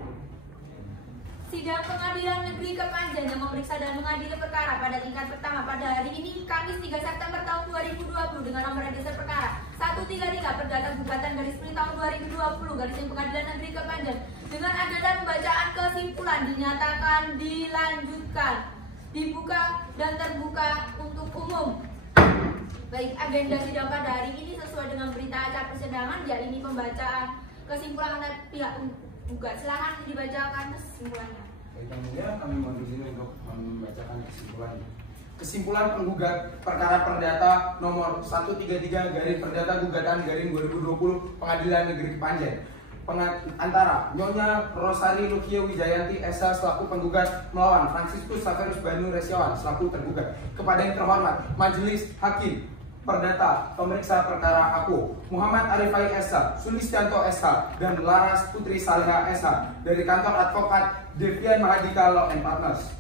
Sidang Pengadilan Negeri Kepanjen yang memeriksa dan mengadili perkara pada tingkat pertama pada hari ini Kamis 3 September tahun 2020 dengan nomor register perkara 133 Perdata Gugatan tahun 2020 Pengadilan Negeri Kepanjen dengan agenda pembacaan kesimpulan dinyatakan dilanjutkan, dibuka dan terbuka untuk umum. Baik, agenda sidang pada hari ini sesuai dengan berita acara persidangan yaitu pembacaan kesimpulan oleh pihak gugat. Silakan dibacakan kesimpulannya. Baik yang mulia, kami mohon izin untuk membacakan kesimpulannya. Kesimpulan penggugat perkara perdata nomor 133/Perdata Gugatan 2020 Pengadilan Negeri Kepanjen. Antara Nyonya Rosari Lukia Wijayanti Esa selaku penggugat melawan Fransiskus Saverus Banu Resiawan selaku tergugat. Kepada yang terhormat Majelis Hakim Perdata Pemeriksa Perkara Aku Muhammad Arifai Esa, Sulistianto Esa, dan Laras Putri Saleha Esa dari kantor advokat Devian Mahadika Law and Partners.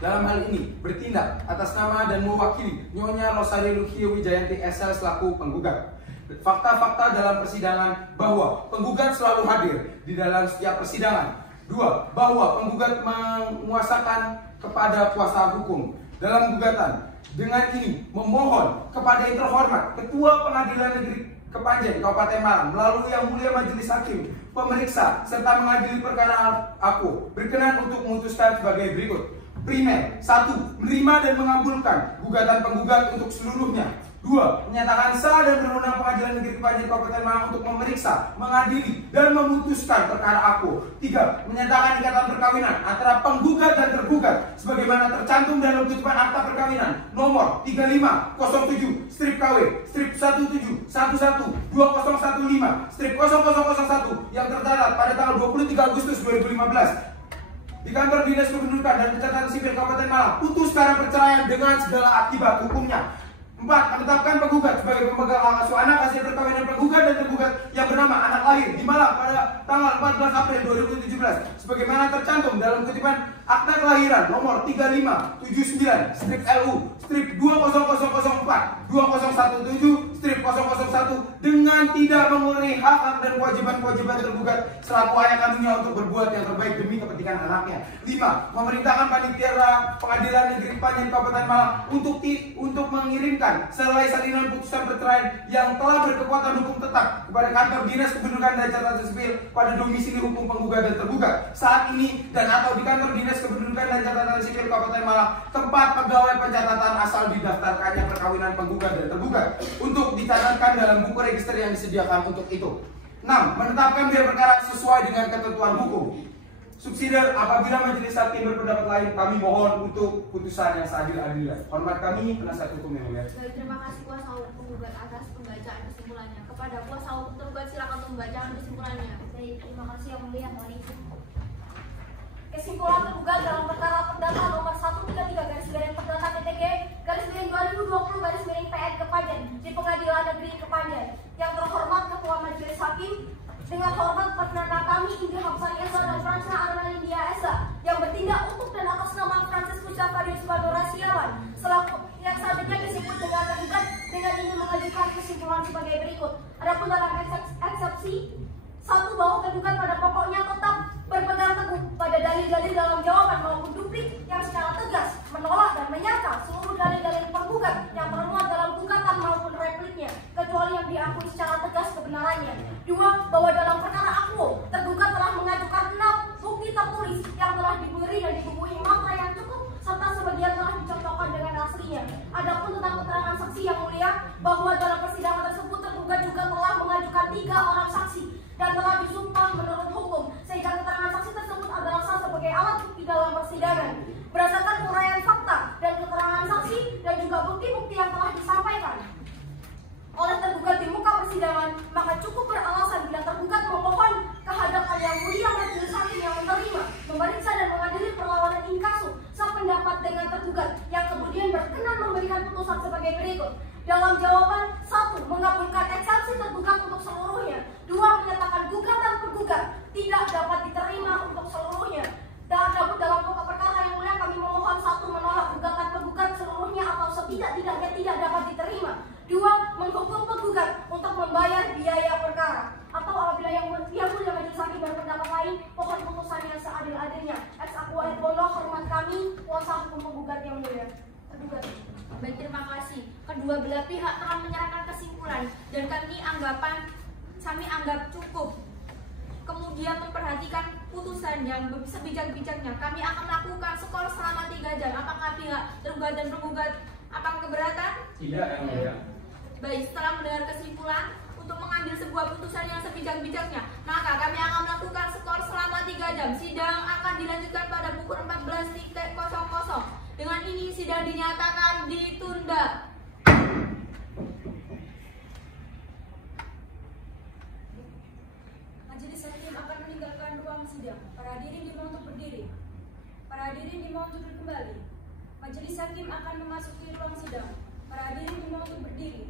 Dalam hal ini bertindak atas nama dan mewakili Nyonya Rosari Lukia Wijayanti Esa selaku penggugat. Fakta-fakta dalam persidangan bahwa penggugat selalu hadir di dalam setiap persidangan. 2. Bahwa penggugat menguasakan kepada kuasa hukum dalam gugatan. Dengan ini memohon kepada yang terhormat Ketua Pengadilan Negeri Kepanjen Kabupaten Malang melalui Yang Mulia Majelis Hakim Pemeriksa serta mengadili perkara aku berkenan untuk memutuskan sebagai berikut. Primer, 1. Menerima dan mengabulkan gugatan penggugat untuk seluruhnya. 2. Menyatakan sah dan berwenang Pengadilan Negeri Kepanjen Kabupaten Malang untuk memeriksa, mengadili, dan memutuskan perkara aku. 3. Menyatakan ikatan perkawinan antara penggugat dan tergugat sebagaimana tercantum dalam kutipan akta perkawinan nomor 3507/KW/1111/2015 yang tercatat pada tanggal 23 Agustus 2015 di kantor Dinas Kependudukan dan Pencatatan Sipil Kabupaten Malang. Putus karena perceraian dengan segala akibat hukumnya. 4. Menetapkan penggugat sebagai pemegang hak asuh anak hasil perkawinan penggugat dan tergugat yang bernama anak lahir di Malang pada tanggal 14 April 2017 sebagaimana tercantum dalam kutipan akta kelahiran nomor 3579/LU/200004/2017/001 dengan tidak mengurangi hak-hak dan kewajiban-kewajiban tergugat selaku ayah kandungnya untuk berbuat yang terbaik demi kepentingan anaknya. 5. Memerintahkan panitia Pengadilan Negeri Kepanjen Kabupaten Malang untuk mengirimkan selai salinan putusan perceraian yang telah berkekuatan hukum tetap kepada kantor Dinas Kependudukan dan Catatan Sipil pada domisili hukum penggugat dan tergugat saat ini dan atau di kantor Dinas Kependudukan dan Catatan Sipil Kabupaten Malang tempat pegawai pencatatan asal didaftarkannya perkawinan penggugat dan tergugat untuk dicatatkan dalam buku register yang disediakan untuk itu. 6. Menetapkan biaya perkara sesuai dengan ketentuan hukum. Subsidiar, apabila majelis hakim berpendapat lain, kami mohon untuk putusan yang seadil-adilnya. Hormat kami, penasihat hukum yang mulia. Baik, terima kasih kuasa hukum penggugat atas pembacaan kesimpulannya. Kepada kuasa hukum tergugat silakan membacakan kesimpulannya. Baik, terima kasih yang mulia. Mohon izin. Kesimpulan tergugat dalam perkara perdata nomor 133/Perdata-PTG/2020/PN Kepanjen di Pengadilan Negeri Kepanjen. Yang terhormat Ketua Majelis Hakim, dengan hormat perdana kami Indra Hapsari Esa dan Fransna Armelindia Esa yang bertindak untuk dan atas nama Fransiskus Zavarius Pandora Siawan selaku yang selanjutnya disebut dengan tergugat dengan ini mengajukan kesimpulan sebagai berikut. Adapun dalam eksepsi 1 bahwa tergugat pada pokoknya tetap berpegang teguh pada dalil-dalil dalam jawaban maupun duplik yang secara tegas menolak dan menyangkal seluruh dalil-dalil penggugat yang termuat dalam gugatan maupun repliknya kecuali yang diakui secara tegas kebenarannya. 2. Bahwa dalam perkara akuo tergugat telah mengajukan 6 bukti tertulis yang telah diberi dan dibubuhi mata yang cukup serta sebagian telah dicocokkan dengan aslinya. Adapun tentang keterangan saksi yang mulia, bahwa dalam persidangan tersebut tergugat juga telah mengajukan 3 orang saksi dan telah disumpah menurut hukum sehingga keterangan saksi tersebut adalah sah sebagai alat bukti dalam persidangan. Berdasarkan uraian fakta dan keterangan saksi dan juga bukti-bukti yang telah disampaikan oleh tergugat di muka persidangan, maka cukup beralasan bila tergugat memohon kehadapan yang mulia majelis hakim yang menerima, memeriksa dan mengadili perlawanan inkasu sependapat dengan tergugat yang kemudian berkenan memberikan putusan sebagai berikut. Dalam jawaban 1. Mengabulkan eksepsi tergugat untuk seluruhnya. 2. Menyatakan gugatan tergugat tidak dapat diterima untuk seluruhnya. Dan dalam pokok perkara yang mulia kami memohon 1. Menolak gugatan tergugat seluruhnya atau setidak-tidaknya tidak dapat diterima. 2. Menghukum penggugat untuk membayar biaya perkara. Atau apabila yang mulia majelis hakim berpendapat lain, mohon putusan yang seadil-adilnya. Ex aqua et bono, hormat kami kuasa hukum penggugat yang mulia. Tergugat. Baik, terima kasih. Kedua belah pihak telah menyerahkan kesimpulan dan kami anggap cukup. Kemudian memperhatikan putusan yang sebijak-bijaknya. Kami akan melakukan skor selama 3 jam. Apakah pihak tergugat dan penggugat akan keberatan? Tidak, yang mulia. Baik, setelah mendengar kesimpulan untuk mengambil sebuah putusan yang sebijak-bijaknya, maka kami akan melakukan skor selama 3 jam. Sidang akan dilanjutkan pada pukul 14.00. Dengan ini sidang dinyatakan ditunda. Majelis hakim akan meninggalkan ruang sidang. Para hadirin dimohon untuk berdiri. Para hadirin dimohon untuk duduk kembali. Majelis hakim akan memasuki ruang sidang. Para hadirin dimohon untuk berdiri.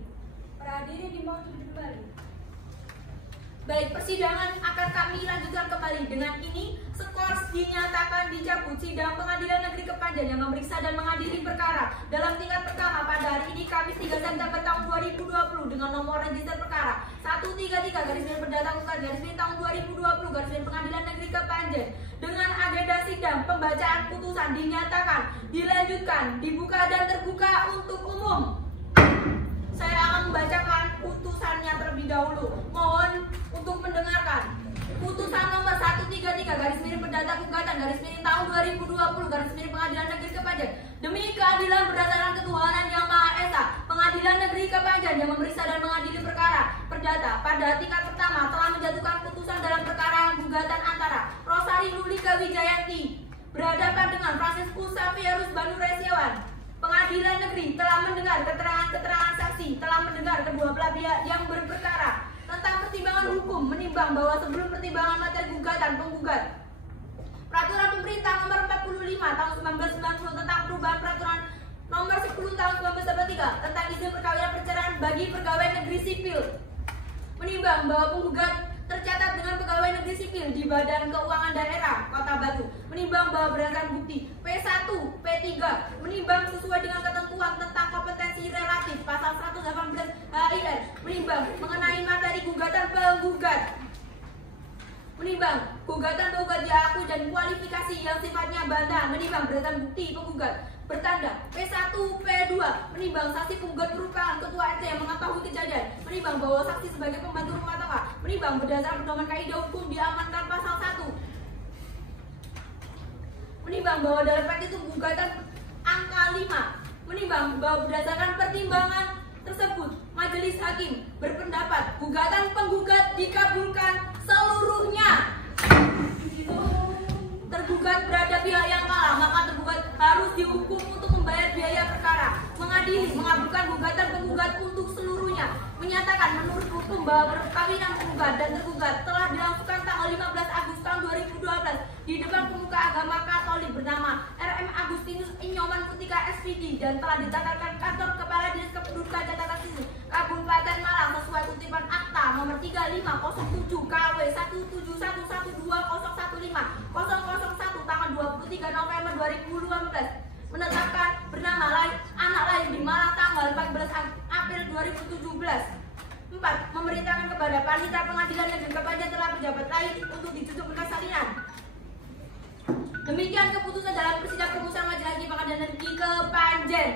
Para hadirin dimohon untuk duduk kembali. Baik, persidangan akan kami lanjutkan kembali. Dengan ini, skor dinyatakan dicabut. Sidang Pengadilan Negeri Kepanjen yang memeriksa dan mengadili perkara dalam tingkat pertama pada hari ini Kamis 3 September tahun 2020 dengan nomor register perkara 133/Perdata-tahun 2020 Pengadilan Negeri Kepanjen dengan agenda sidang pembacaan putusan dinyatakan dilanjutkan, dibuka dan terbuka untuk umum. Saya akan membacakan putusannya terlebih dahulu. Mohon untuk mendengarkan. Putusan nomor 133/Perdata-Tahun 2020 Pengadilan Negeri Kepanjen. Demi keadilan berdasarkan ketuhanan yang Maha Esa, Pengadilan Negeri Negeri Kepanjen yang memeriksa dan mengadili perkara perdata pada tingkat pertama telah menjatuhkan putusan dalam perkara gugatan antara Rosari Lulika Wijayanti berhadapan dengan Francescus Xavierus Banure Setiawan. Pengadilan negeri telah mendengar keterangan saksi, telah mendengar kedua belah pihak yang berperkara tentang pertimbangan hukum, menimbang bahwa sebelum pertimbangan materi gugatan penggugat Peraturan Pemerintah Nomor 45 Tahun 1990 tentang perubahan Peraturan Nomor 10 Tahun 1983 tentang izin perkawinan perceraian bagi pegawai negeri sipil, menimbang bahwa penggugat tercatat dengan pegawai negeri sipil di Badan Keuangan Daerah Kota Batu, menimbang bahwa berdasarkan bukti P1, P3, menimbang sesuai dengan ketentuan tentang kompetensi relatif pasal 118 HIR, menimbang mengenai materi gugatan penggugat, menimbang gugatan penggugat diakui dan kualifikasi yang sifatnya bantah, menimbang berdasarkan bukti penggugat bertanda P1, P2, menimbang saksi penggugat merupakan ketua RT yang mengetahui kejadian, menimbang bahwa saksi sebagai pembantu rumah tangga, menimbang berdasarkan pedoman kaidah hukum diamankan pasal 1, menimbang bahwa dalam petitum gugatan angka 5, menimbang bahwa berdasarkan pertimbangan tersebut majelis hakim berpendapat gugatan penggugat dikabulkan seluruhnya. Tergugat berada pihak yang kalah, maka tergugat harus dihukum untuk membayar biaya perkara. Mengadili mengabulkan gugatan penggugat untuk seluruhnya. Menyatakan menurut hukum bahwa perkawinan penggugat dan tergugat telah dilangsungkan tanggal 15 Agustus tahun 2012 di depan pemuka agama Katolik bernama RM Agustinus Inyoman Mutika SPD dan telah dicatatkan kantor Kepala Dinas Kependudukan Catatan Sipil Kabupaten Malang sesuai kutipan akta nomor 3507 KW 17112015001 tanggal 23 November 2015, menetapkan bernama anak lahir di Malang tanggal 14 April 2017. 4. Memerintahkan kepada Panitera Pengadilan Negeri Kepanjen telah pejabat lain untuk ditutup berkas salinan. Demikian keputusan dalam persidangan permusuhan Majelis Hakim Pengadilan Negeri Kepanjen.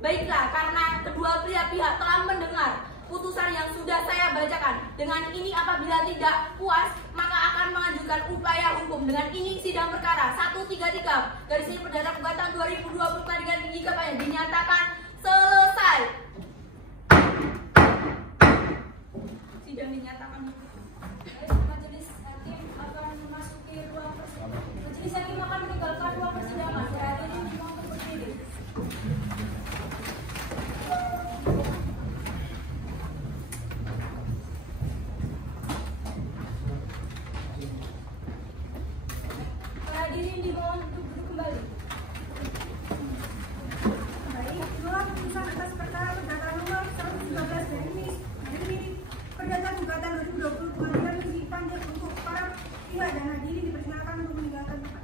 Baiklah, karena kedua pihak telah mendengar putusan yang sudah saya bacakan. Dengan ini apabila tidak puas, maka akan mengajukan upaya hukum. Dengan ini sidang perkara 133 garis miring perdata gugatan 2020 Pengadilan Negeri Kepanjen dinyatakan selesai. Sidang dinyatakan. Majelis Hakim akan memasuki ruang persidangan. Majelis Hakim akan meninggalkan ruang persidangan. Hadirin dimohon untuk berdiri. Hadirin dimohon untuk duduk kembali. Baik, itulah putusan atas perkara perdata nomor 113 dari perdata gugatan 2020 Pengadilan Negeri Kepanjen untuk para pihak dan hadirin dipersilakan untuk meninggalkan tempat.